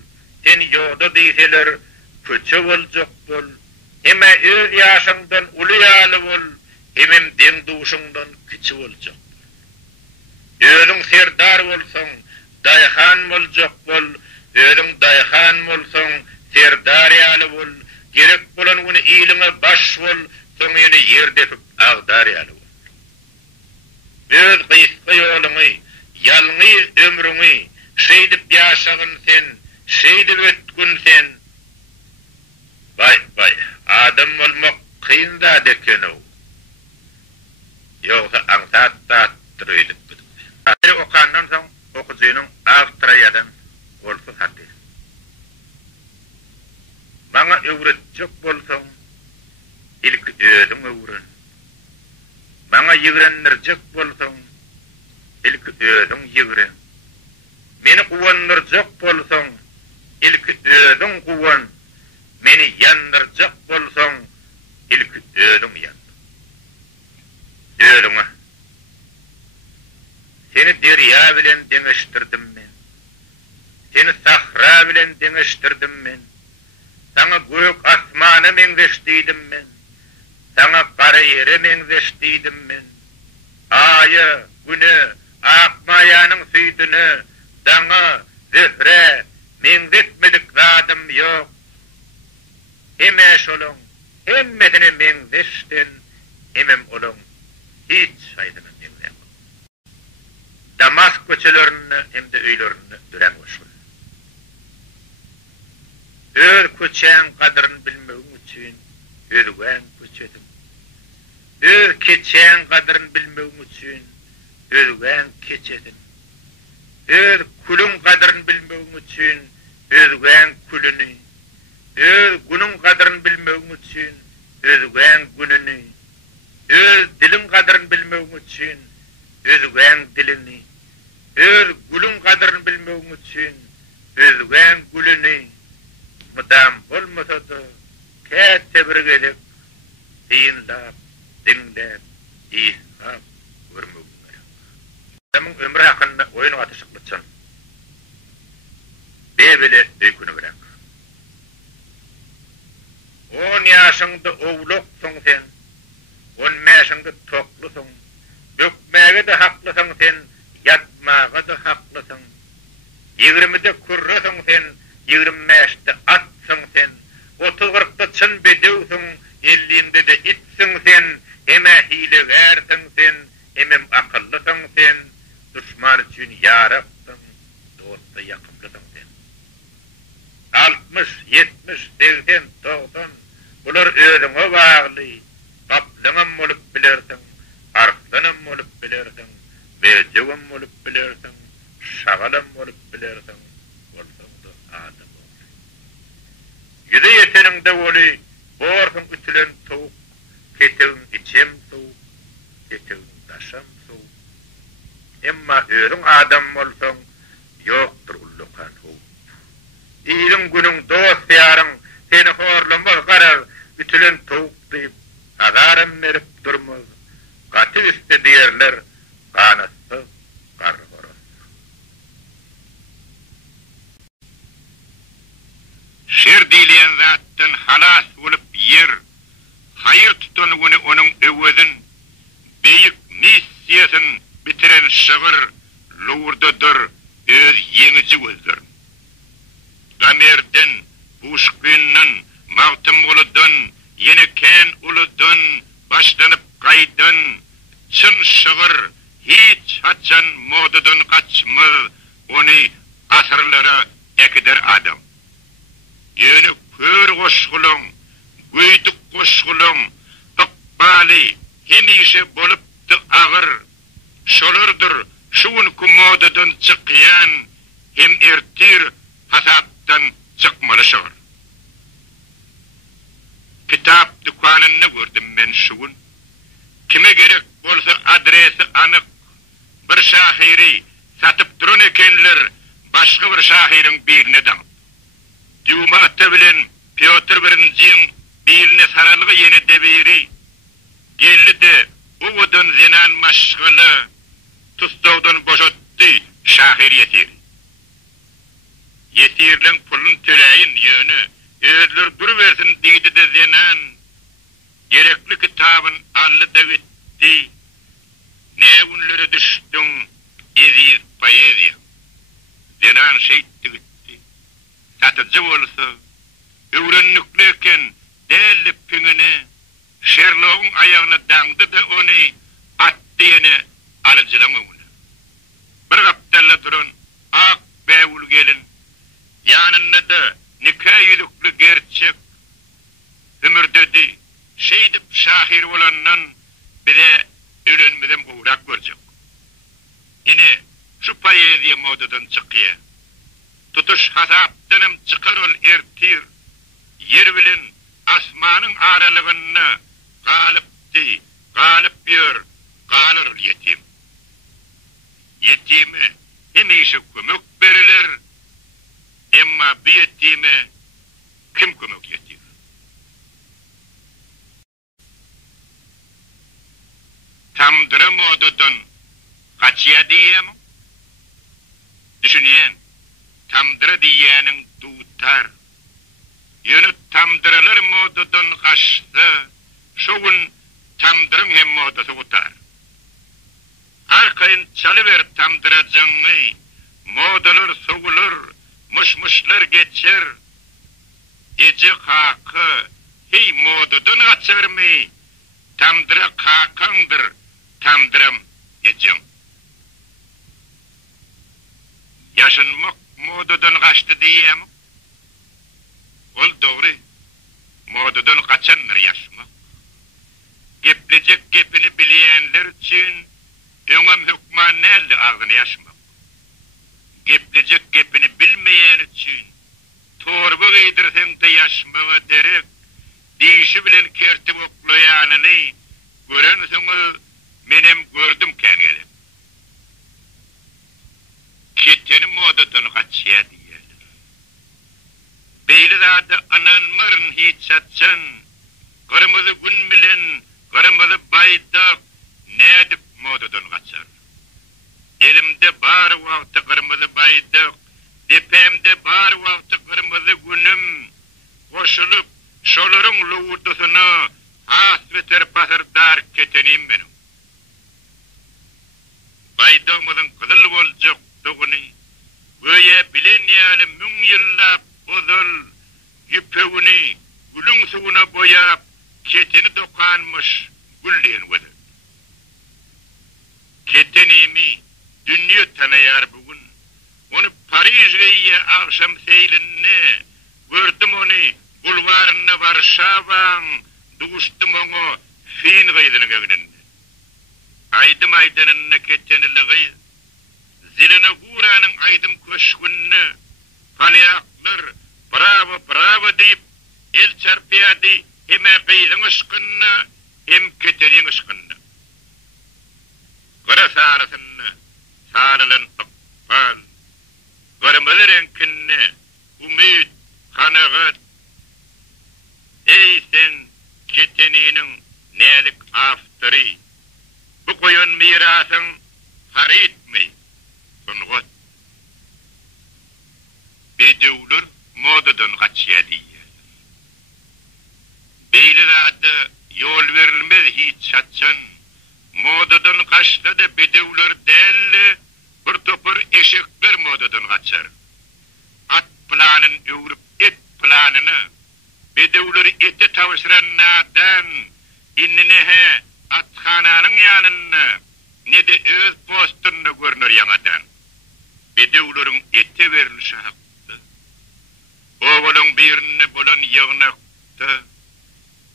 Sen ýoda diýseler, küçü boljak bol. Eme öz ýaşyňdan uly ýaly bol. Emem deň duşuňdan kiçi boljak. Özüň serdar bolsaň, daýhan boljak bol. Özüň daýhan bolsaň, serdar ýaly bol. Gerek bolan güni ýylyňa baş bol, soň ýene ýerde agdar ýaly bol. Öz gysga ýoluňy, ýalňy ömrüňi şeýdip ýaşagyn sen, şeýdip ötkün sen. Vay, adam bolmak kyn zat ekeni. Ýogsa aňsat dürýdik. Aýry okandan soň okuzynyň Awstriýadan bolsa hatdy. Maňa öwretjek bolsaň, ilki özüň öwren. Maňa ýigrendirjek bolsaň, ilki özüň ýigren. Meni guwandyrjak bolsaň, ilki özüň guwan. Meni yandırjak bolsaň, ilki özüň yandyr. Özüňe. Seni derýa bilen deňeşdirdim men. Seni sahra bilen deňeşdirdim men. Sana gök asmana meňzeşdirdim men. Sana gara ýere meňzeşdirdim men. Aýy, güne, akmaýanyň süýdüne, daňa, zöhre, meňzetmedik zatym ýok. Eme şolun, emmedine meňzeşdin, emem olun, hiç şaýdyny meňzep. Damask köçelerini hem de öýlerini dören goşul. Öz köçäň kadryny bilmegiň üçin özüň köçedim. Öz keçäň kadryny bilmegiň üçin özüň keçedim. Öz kulun kadryny bilmegiň üçin özüň kulüni. Öz günün kadryny bilmegiň üçin özüň gününi. Öz dilin kadryny bilmegiň üçin özüň dilini. Öz gülün kadryny bilmegiň üçin özüň gülüni. Mudam bolmasa da käte bir gelip dinlap, dinlap, ihab görmegiň gerek. Adamın ömrü hakkında oyun atışıklıçın. Bebele öykünü bırak. 10 yaşında oğluksun sen. 10 yaşında toklusun. Dökmeye de haklısın sen. Yatmaya da haklısın. 20'de kurrasın sen. 25'te atsın sen. 30-40'da çın bedevsin. 50'inde de itsin sen. Heme hile versin sen. Hemem akıllısın sen. Düşman için yaraksın. Dosta yakıplısın sen. 60, 70, 80, 90. Bular özüňe bagly. Gaplanyň bolup bilersiň, arklanyň bolup bilersiň, mejegim bolup bilersiň, şagalam bolup bilersiň, bolsaňda adam bol. Ýüze ýeteňde boly, borsyň ütülen towuk, keteň içem towuk, keteň daşam towuk. Emma özüň adam bolsaň, ýokdur ullukan towuk. İýiň günüň dost ýaryň seni horlamaz garar, ütülen towuk diýip adarım verip durmaz. Katı üstü diğerler kanası kargoros. Şer dileyen zatten halas olup yer, hayır tutanıgını onun öwedin, beyik missiyasin bitiren şıgır, loğurdadır, öz yenici özdür. Gamerden, buşkünün, mağtım uludan, yeneken uludan, başlanıp kaydan, çın şıgır, hiç haçan modadan kaçmaz, onu asırlara ekider adam. Yeni kör koşkulun, güydük koşkulun, ıkbali, hemişe bolup da ağır, şolurdur, şuun modadan çıkıyan, hem ertir, hasaptan çıkmalı şıgır. Kitap dükkanını gördüm ben şuun. Kime gerek bolsa adresi anık, bir şahiri satıp durun ekenler, başka bir şahirin birine dam. Düğmata bilen Piotr Birinci'nin birine saralığı yeni debiri, geldi de uğudun zinan maşgılı, tustağdan boşottı şahir yetir. Yetirlen pulun töleyin yönü, özler duruversin deydi de zinan, gerekli kitabın allı da bitti, ne unları düştün, eziz poezya. Zinan şeytti gitti, satıcı olsa, öğrenlikliyken değerli pingini, Sherlock'un ayağına dangdı da onu attı yine alıcılığına. Bir kaptalla durun, ak beyul gelin, yanında da nikah yüzüklü gerçek, ömür dedi, şeydip şahir olandan bize ölenmeden uğrak görecek. Yine şu poezya modadan çıkıyor. Tutuş hasaptanım çıkar ol ertir, yer bilin asmanın aralığını galipti, galip yer, galır yetim. Yetime hemişe kömük verilir, emma bir yetime kim kömük yetir? Tamdıra modadan kaçıya diyem? Düşüneyen, tamdıra diyenin tutar. Yönü tamdıralar modadan kaçtı, şoğun tamdırın hem modası utar. Arkayın çalıver tamdıracağını, modalar soğulur, mışmışlar geçer. Ece kakı, hey modadan açar mı? Tamdıra kakandır, tamdıram ecem. Yaşınmak modadan kaçtı diyem. Ol doğru, modadan kaçanlar yaşamak. Geplecek gepini bileyenler için öňem hükman nerede ağzını yaşamak. Geplecek gepini bilmeyen için torba giydirsen de yaşmağa derek, dişi bilen kertip oklayanını görensiniz, menem gördüm kendini. Keteni modadan kaçıya diyelim. Beyli zaten ananmarın hiç açan, kırmızı gün bilen, kırmızı baydak, ne edip modadan kaçar. elimde bar wagty kırmızı baydyk, depemde bar wagty kırmızı günüm, koşulup şolaryň lowurdusyny hasbeter pasardar ketenim benim. Baydamyň kızıl boljak doguny, göýe bilen ýaly müň ýyllap bozul, yüpegini gülüň suwuna boýap, keteni dokanmış gülleýän wede. Ketenimi dünýe tanaýar bugün. Onu Paris'e akşam seylinne gördüm onu bulvarına Varşavan duştum onu fin gıydının önünde. Aydım aydınına keteniliği ziline guranın aydım köşkününü palyaklar bravo deyip el çarpıyadı hem beydin ışkınını hem ketenin ışkınını. Kara sarısını sarılan akbal kırmızı renkini umid kanagat ey sen keteninin nelik aftırı bu koyun mirasın harit mi? Sungut bedevler modadan kaçıya diye. Beyler adı yol verilmez hiç çatçın modadan kaçta da bedevler değil bir topur eşekler modadan kaçar. At planın öğürüp et planını bedevler eti tavşıranlardan innine he atxananın yanını ne de öz postununu görünür yanadan. Bedevlerin eti verilişi hakkı. Oğulun birine bulan yığınaktı.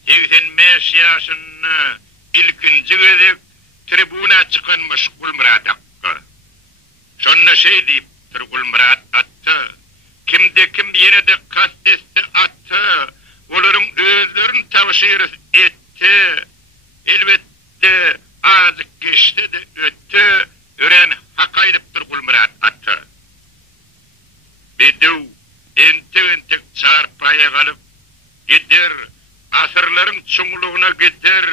85 yaşını ilkinci edip tribuna çıkan meşgul Murat hakkı. Şonna şey deyip Turgul Murat attı. Kimde kim yine de kastesti attı. Onların özlerini tavşir etti. Elbette azık geçti de öttü. Ören hak edip Turgul Murat attı. Bedev entek çarpaya kalıp gider. Asırların çumluğuna gider.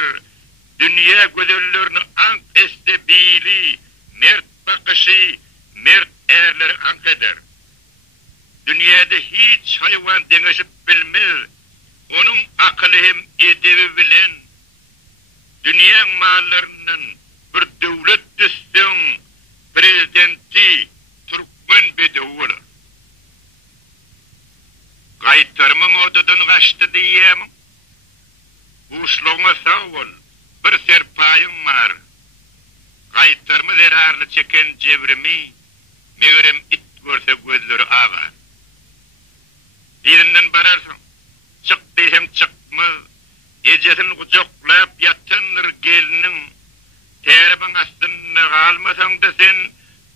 Dünya güzellerini ank estebili, mert bakışı, mert erleri ank eder. Dünyada hiç hayvan dengeşip bilmez. Onun akılı hem edebi bilen. Dünya mallarının bir devlet düşsün, prezidenti Türkmen bedevi olur. Kaytarma modadan kaçtı diyemem. Uşluğuna sağ ol. Bir serpayım var. Kaytarma zararlı çeken cevrimi, meğerim it görse gözleri ağar. Birinden bararsın, çık deyhem çıkmaz, ecesin kucaklayıp yatınır gelinin, teribin astını kalmasan da sen,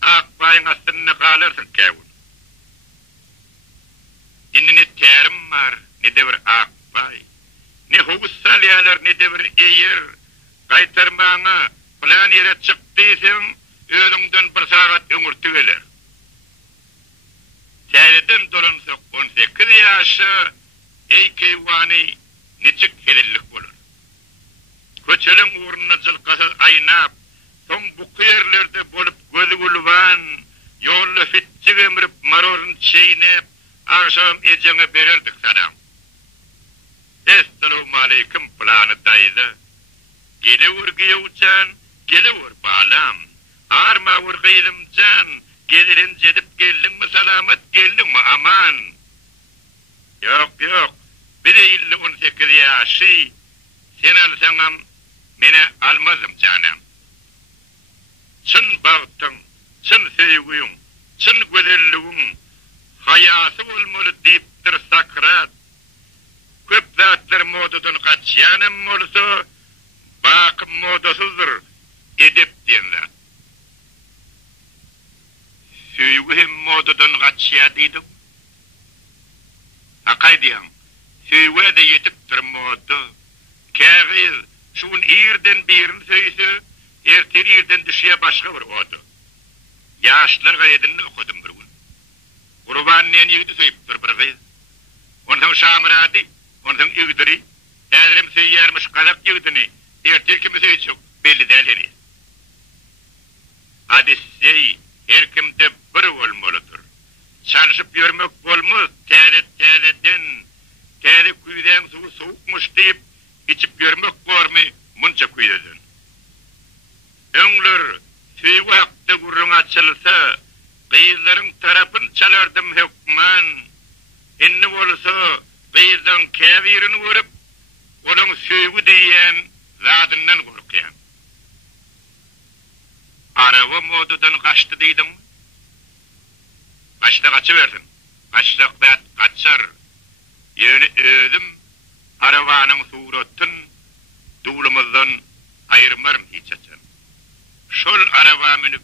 akbayın astını kalırsın kevun. Şimdi ne terim var, ne de bir akbay, ne hukussal yalar, ne de bir eğir, kaytarmağına plan yere çıktıysan, ölümden bir saat ömürtü gelir. Teriden dolansak 18 yaşı, ey keyvani necik helillik olur. Köçelin uğruna zılkasız aynap, son bu kıyırlarda bolup gözü gulvan, yolla fitçik emrip marorun çeynep, akşam ecene verirdik sana. Esselamu aleyküm planı daydı. Gele vurgiye uçan, gele vur bağlam. Arma vurgiydim can, gelirin cedip geldin mi selamet geldin mi aman. Yok, bir de 18 yaşı, sen alsanam, mene almazım canım. Çın baktın, çın sevgiyum, çın güzelliğim, hayası olmalı deyiptir sakrat. Köp zatlar modadan kaçyanım olsa, bakım modasızdır, edip diyenler. Söýgü hem modadan gaçýadýdy. Akay diýen, söýgü de ýetipdir moda. Kägiz şun ýerden birini söýse, erteri ýerden düşýär başga bir oda. Ýaşlar gaýdynny okudum bir gün. Gurbannän ýigidi söýüpdir bir gyz. Ondan şamrady, ondan ýigdiri, ädirim söýýärmiş galak ýigidini, erteri kimi söýjek belli däl. Hadisey herkimde bir olmalıdır. Çalışıp yürümek olmaz, täze kuyudan suwu soğukmuş deyip, içip yürümek gormy, munça kuyudan. Öňler, süýgi hakda gurrun açılsa, gyýyzlaryň tarapyn çalardım hukman. Inni bolsa, gyýyzdan käbirini görüp, olaň süýgi diýen zadyndan gorkýan. Araba modudan kaçtı dedim. Kaçta kaçıverdim. Kaçta kaçar. Yönü ödüm. Arabanın suratın dulumuzdan ayırmarım hiç açar. Şol araba minip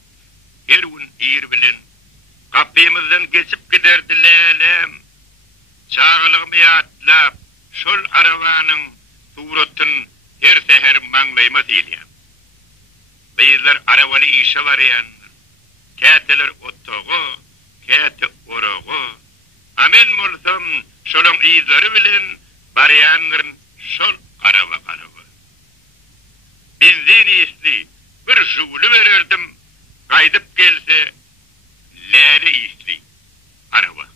her gün iyir bilin. Kapıyımızdan geçip giderdi lelem. Çağılığımı yatlap şol arabanın suratın her seher manglayma diyliyem. Beyler arabalı işe varayan, käteler otoğu, käte oroğu. Amen bolsam, şolun izleri bilen, barayanların şol araba. Benzin isli, bir şuulu verirdim, kaydıp gelse, lale isli, araba.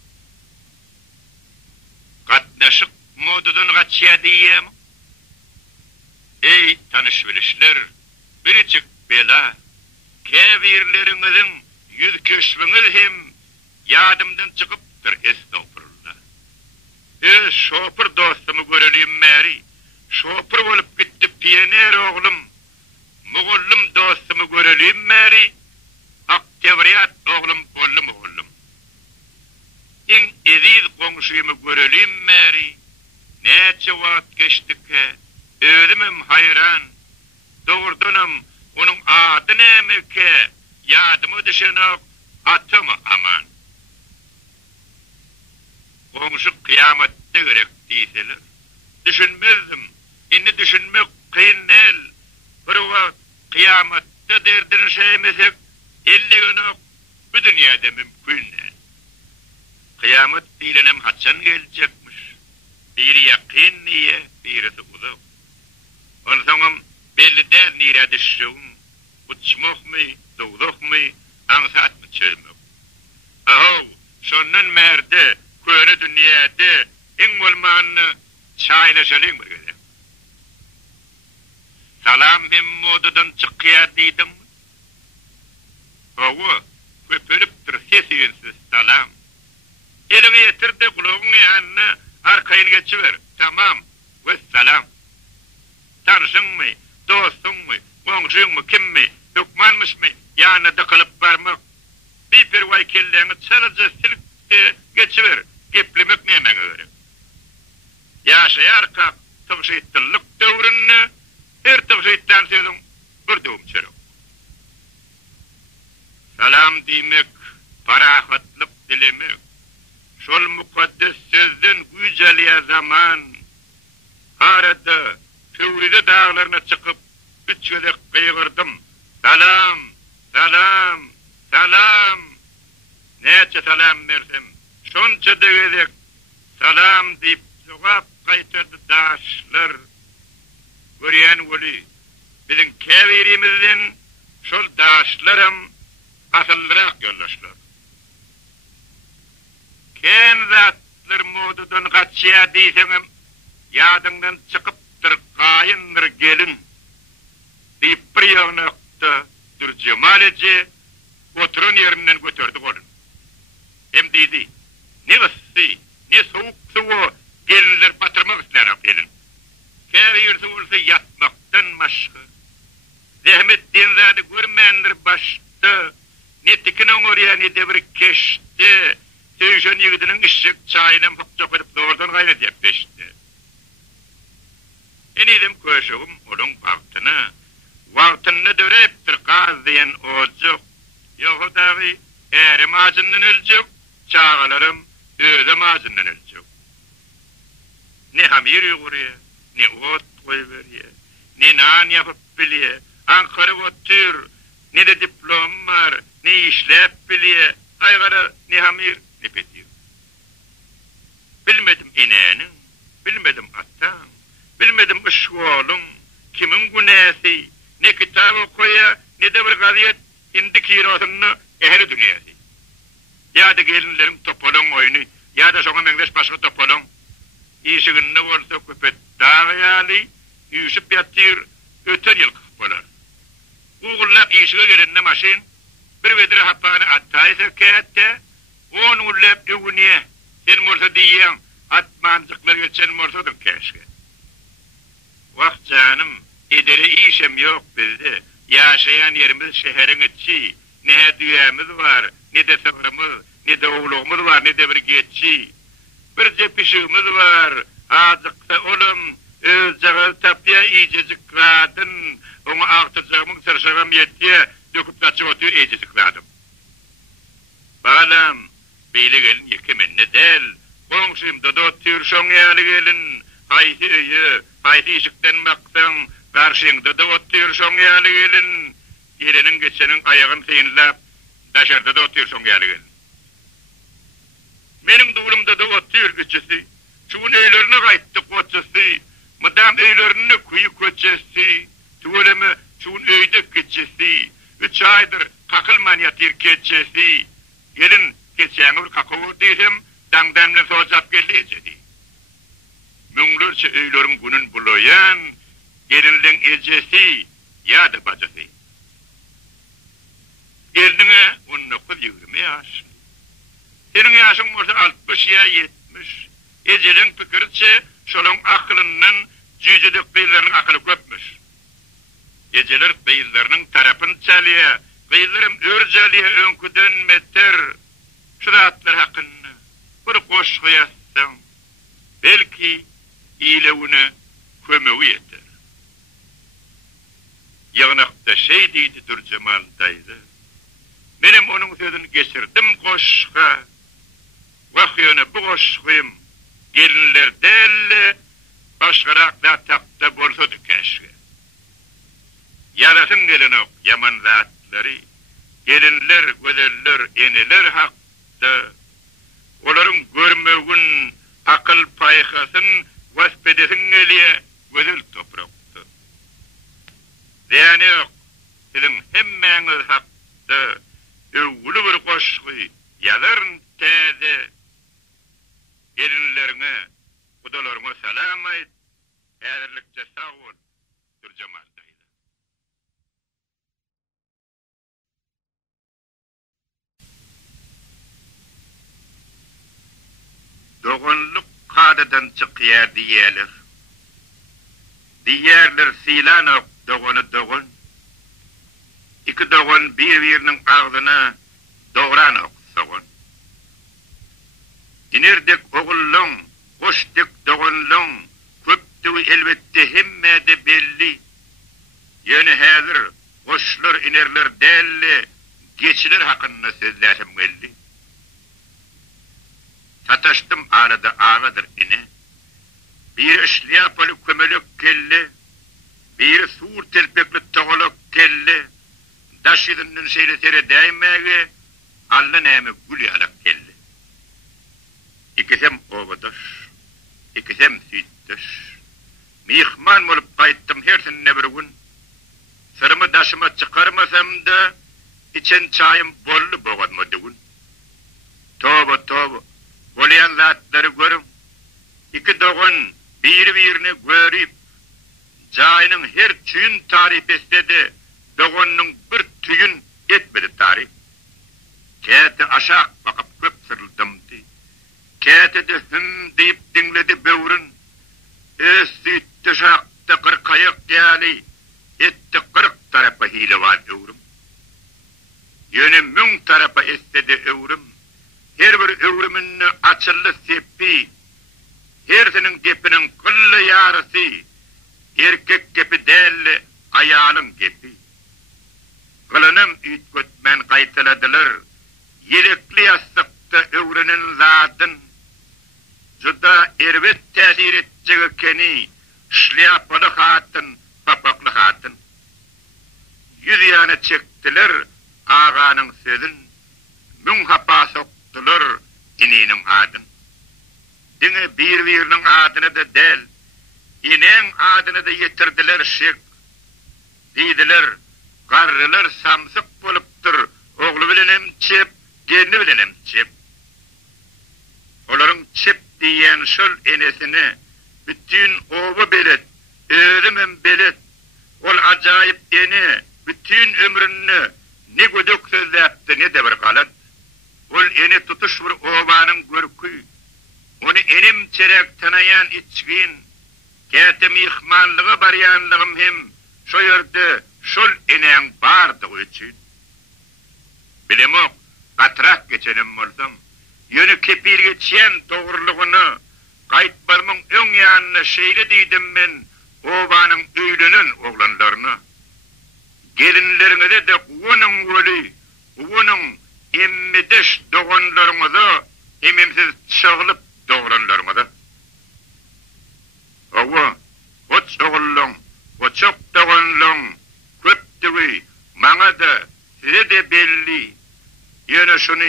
Katnaşık modudan kaçıya diyem. Ey tanış bilişler, biricik bela, käbirleriňiziň yüz köşbüňiz hem ýadymdan çykypdyr estağfurullah. Şopur dostumy görelim märi, şopur bolup gitdi pioner oglum, mugullum dostumy görelim märi, Aktevriyat oglum bollum oglum. Iň eziz goňşumy görelim märi, näçe wagt geçdike, özümem hayran, doğurdanam, onun adı nämeke, yadımı düşenok, atımı aman. Komşu kıyamette gerek deyseler. Düşünmezdim, inni düşünmek kıyın el. Bir vakt kıyamette derdini şeymesek, 50 günok, bu dünyada mümkün el. Kıyamet dilenem haçan gelecekmiş. Biri yakin niye, birisi uzak. Onun sonra bellidir nire düşüşün, uçmak mı, doğduk mı, ansat mı çözmek. Aho, şondan merde, köre dünyada, en olmanını çaylaşalım bir gede. Salam hem modadan çıkıya dedim. Aho, köpürüptür sesiyinsiz salam. Elini yetir de kulağın yanına arkayını geçiver. Tamam, ve salam. Tanışın mı, dostun mu, komşun mu, kim mi, hükmanmış mı, yanına kalıp varmak. Bir vay kellerini çalıcı silip geçiver, geplimek nemen öğren. Yaşayar kak, tavşıytlık dövrünü, her tavşıyttan sözün bir doğum çörük. Salam demek, parahatlık dilemek, şol mukaddes sözden güzeliye zaman, arada, Tüvride dağlarına çıkıp, üç yedek kıyırdım. Salam, salam, salam. Neçe salam versem, şonça degedek, salam deyip, cevap kaytardı daşlar. Görüyen oli, bizim kevirimizden, şol daşlarım, asıldırak yollaşlar. Ken zatlar modudan kaçıya deysenim, yadından çıkıp, kayındır gelin deyip bir yağınakta dur cemalece oturun yerinden götürdü olun. Hem dedi, ne ıssi, ne soğuk soğuğu gelinler batırmak isterim gelin. Kâviyirse olsa yatmaktan başka. Zahmet denzadı görmeyendir başta. Ne tikinin oraya ne de bir keşti. Tüyşön yigidinin ışık çayının fıkçak edip doğrudan gayret yapıştı. Enidim köşüğüm onun vaktını döreptir kaz diyen olcuk. Yok davi, erim ağacından ölecek, çağalarım özüm ağacından ölecek. Ne hamir yuğuruya, ne ot koyuveriye, ne nan yapıp biliye, Ankara otur, ne de diplom var, ne işlep biliye, aygara ne hamir, ne petiyor. Bilmedim inenin, bilmedim atan, bilmedim ışık oğlum, kimin günahı, ne kitabı koya, ne de bir gaziyet indi kirosunu ehli dünyası. Ya da gelinlerim topolon oyunu, ya da sonra mengdes başka topolon. İşiginde olsa köpet dağıyali, yüsüp yattır, öter yıl kıpılar. Uğurlap işige gelinde maşin, bir vedre hapağını attayı sırkayette, on uğurlap övüniye, sen morsa diyen, at mantıklar geçen morsadır keşke. Vah canım, ederi işem yok bizde, yaşayan yerimiz şehrin içi, ne düğemiz var, ne de sabrımız, ne de oğluğumuz var, ne de bir geçi. Bir cepişimiz var, azıkta olum, özcağı tapya iyicizikladın, onu ağtacağımın sırşağım yettiye, döküp taçı otuyor iyicizikladın. Bağlam, beyle gelin yekemenne del, komşumda da otuyor şoňýaly gelin, haydi öýe, haydi işikden baksan, karşıňda da otuyor şoňýaly gelin, gelinin geçenin ayağın tıyınlap, daşarda da otuyor şoňýaly gelin. Benim doğrumda da otuyor geçesi, şuun öylerine gayttık otçesi, madam öylerine kuyu köçesi, tuğulemi şuun öyde geçesi, 3 aydır kakılman yatır geçesi, gelin geçeğin kakavur desem, dangdamla sozap geldi ecedi. Münglerçe öylerim günün bulayan, gelinlen ecesi, ya da bacası. Geline 19-20 yaş. Senin yaşın olsa 60 ya 70. Ecelin pikirçe şolun aklından cücüdük beylerinin aklı köpmüş. Eceler beylerinin tarafını çalıya, beylerim örceliye önküden meter. Şuratlar hakkını bir koş koyasın. Belki iyilevine kömeği yeter. Yağınakta şey deydi Durcemaldaydı. Benim onun sözünü geçirdim koşka. Vahyonu bu koşkuyum. Gelinler değil, başkarakla tapta bolsadı keşke. Yalasın gelin ok yaman zatları. Gelinler, gözeller, eniler hakta. Onların görmögün akıl paykasın vaspedesin eliye gözel topraktı. Yani ok, sizin hemmeniz hakta. Övgülü bir koşkuy, yaların teze, gelinlerine, kudalarına salam ayt, eğerlikçe sağ ol, Durcemaldaydı. Doğunluk kadadan çıkıya diyeler. Diyerler silan ok, doğunu doğun. İki doğun birbirinin ağzına doğran oksagon. İnerdik oğullun, koştuk doğunlun, köptüğü elbette hemmede belli. Yani hazır koşlar inerler delli, geçilir hakkında sözleşim geldi. Sataştım arada ağadır ine. Bir işliyapalı kömelük kelli, bir sur telpekli toğuluk kelli, daşidinin seyretere değmegi, Allah neymi gülü alak kelli. İkisem oğudaş, ikisem sütdaş. Mihman olup kayıttım her sene bir gün. Sırımı daşıma çıkarmasam da, içen çayım bollu boğadmadı gün. Toba toba, bolayan zatları görüm. İki doğun birbirine görüp, cayının her tüyün tarif istedi, doğunun bir tüyün etmedi tarif. Kete aşağı bakıp köp sırıldımdı. Kete de hüm deyip dinledi böğrün. Süttü şaktı kırkayak geli, etti 40 tarafa hile var övrüm. Yönü mün tarafa istedi övrüm. Her bir övrümünü açılı seppi, her senin depinin kıllı yarısı, erkek gibi değil, ayalın gibi. Kılınım ütgötmen kaytıladılar, yelekli yastıkta övrünün zatın, juda ervet tesir etçegi keni, şliapalı hatın, papaklı hatın. Yüz yana çektiler, ağanın sözün, mün hapa soktular, ininin adın. Dine birbirinin adını da del, inen adını da yetirdiler şek. Deydiler, karrılar samsık bolup bolupdyr. Ogly bilen hem çep, gelini bilen hem çep. Olaryň çep diýen şol enesini bütün oba belet, özüm hem belet. Ol ajaýyp eni bütün ömrünü ne gödük sözläpdi, ne de bir galat. Ol eni tutuş bir obanyň görkü. Onu enim çerek tanayan içgin, kätem ihmanlygy barýanlygym hem şo ýerde şol eneň bardygy üçin. Bilemok, gatrak geçenim boldum. Yönü kepirge çen doğrulugyny gaýtbarmyň öň ýanyna şeýle diýdim men obanyň öýlünün oglanlaryna. Gelinlerine de onun öli, onun emmedeş doğanlarına emimsiz çağılıp doğranlarına. Ova, o çoğullun, o çok doğanlun, köptüğü, bana da size de belli. Yine şunu,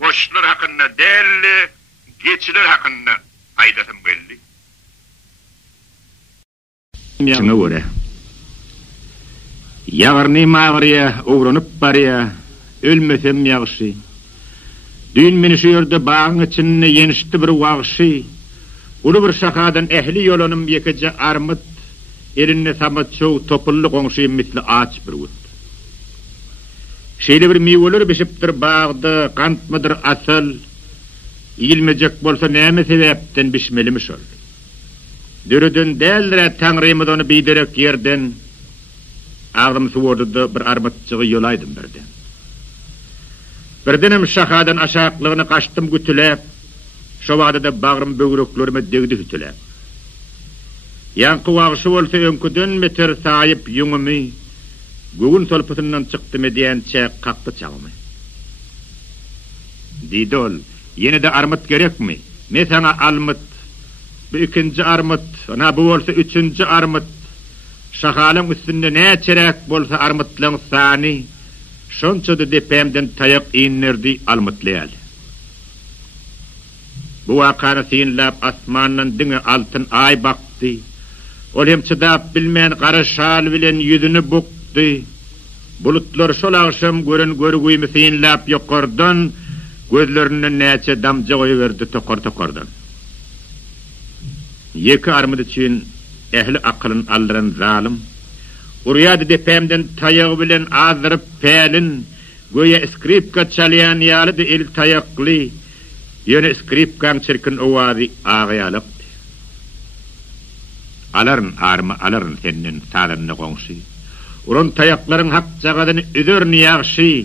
boşlar hakkında değerli, geçiler hakkında aydasın belli. Şuna göre. Yağırni mağırıya, uğranıp barıya, ölmesem yağışı. Dün meni şu yerde bağın içinde yenişti bir vağışı. Ulu bir şakadan ehli yolunum yekici armut, elinne samat çoğu topullu konşuyum misli ağaç bir ut. Şeyli bir mivolur bişiptir bağdı, kant mıdır asıl, ilmecek bolsa neyme sebepten bişmelimiş ol. Dürüdün değildir Tanrı'ymız onu biderek yerden, ağzım suvordu da bir armutçığı yolaydım birden. Birdenim şakadan aşağıklığını kaçtım gütülep, şovada da bağrım böğröklerime degdi hütülep. Yankı vağışı olsa önküdün meter sahip yuňumy, göğün solpusundan çıktı diyen çek kalktı çağımı. Diydi ol, yine de armut gerek mi? Me sana almut, bu ikinci armut, ona bu olsa üçüncü armut, şakalın üstünde ne çerek bolsa armutlan sani, şonçadı depemden tayak innerdi almutlayal. Bu vakana sinlap asmandan dine altın ay baktı, ol hem çıdap bilmeyen kara şal bilen yüzünü buktu, bulutlar şol akşam görün görgüyümü sinlap yokordan, gözlerinin neçe damca koyuverdi tokordan. Yeki armud için ehli akılın aldıran zalim, uryadı depemden tayağı bilen azdırıp pelin, göye skripka çalyan yalı da el tayaklı, yöne skripkan çirkin ovazi ağayalıktı. Aların armı aların senin sadanını konşu. Urun tayakların hak çağadını üdörünü yağşı,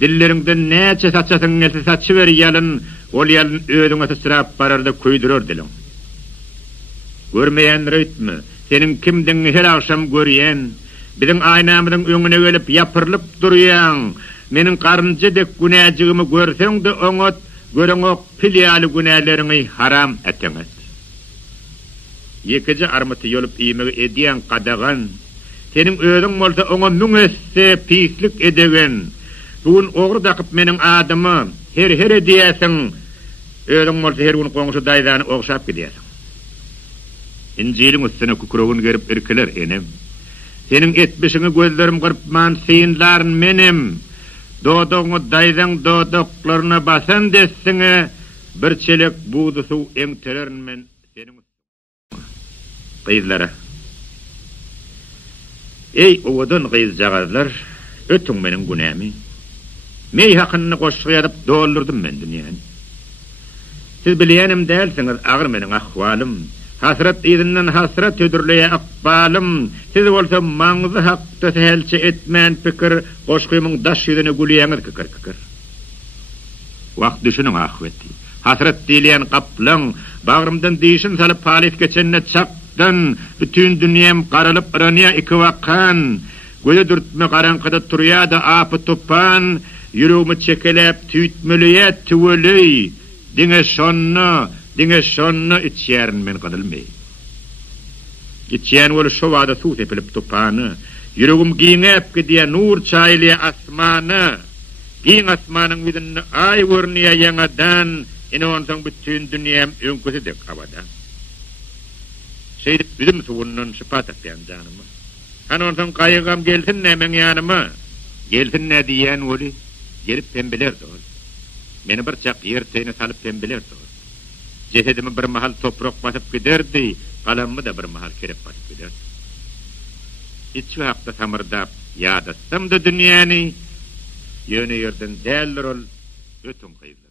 dillerinden neçe saçasın nesi saçı ver yalın, ol yalın ödüne sırap bararda köydürür dilin. Görmeyen rütmü, senin kimden her akşam görüyen, bizim aynamızın önüne gelip yapırılıp duruyan, menin karınca dek günahcığımı görsen de onot, görün o pilyali günahlarını haram etiniz. Yekici armutu yolup iğmeği ediyen kadağın, senin ödün olsa ona müngesse pislik edegen, bugün oğru dakıp menin adımı her ediyesin, ödün olsa her gün konuşu daydanı oğuşap gidiyesin. İncilin üstüne kukuruğun gerip irkiler enem. Senin etmişini gözlerim kırpman seyinlerin menem. Doğduğunu daydan doğduklarına basan desine bir çelek buğdu su emtilerin men senin kıyızlara. Ey oğudun kıyız cağızlar, ötün benim günahmi. Mey hakkını koşuğa yadıp doldurdum ben dünyanı. Siz bileyenim değilsiniz ağır benim ahvalım. Hasret izinden hasret ödürleye akbalım, siz olsa mağzı hakta sehelçe etmeyen fikir, koşkuyumun daş yüzüne gülüyeniz kikir. Vakt düşünün ahveti. Hasret dileyen kaplan, bağrımdan dişin salıp halis geçenine çaktın, bütün dünyam karalıp ıraniya iki vakan, göze dürtme karankada turuya da apı topan, yüreğimi çekelep tüytmülüye tüvölüy, Dine şonnu içyerin men kadılmey. İçyen wol şovada su tepilip topanı, yüreğim giňep gidiye nur çayliye asmanı, giň asmanın vidinni ay görniye ýaňadan, ine ondan bütün dünyam öňkösedek abada. Şeýdip bizim suwundan şypat etýän janymy. Hanondan gaýygam gelsin nämen ýanyma, Gelsin ne diyen oli, gelip pembelerdi ol. Meni bir çak yerteyine salıp pembelerdi ol. Cesedimi bir mahal toprak basıp giderdi, kalamımı da bir mahal kerep basıp giderdi. Hiç vakta samırdap, yadatsam da dünyani, yöne yerden değerler ol, ötüm kıydı.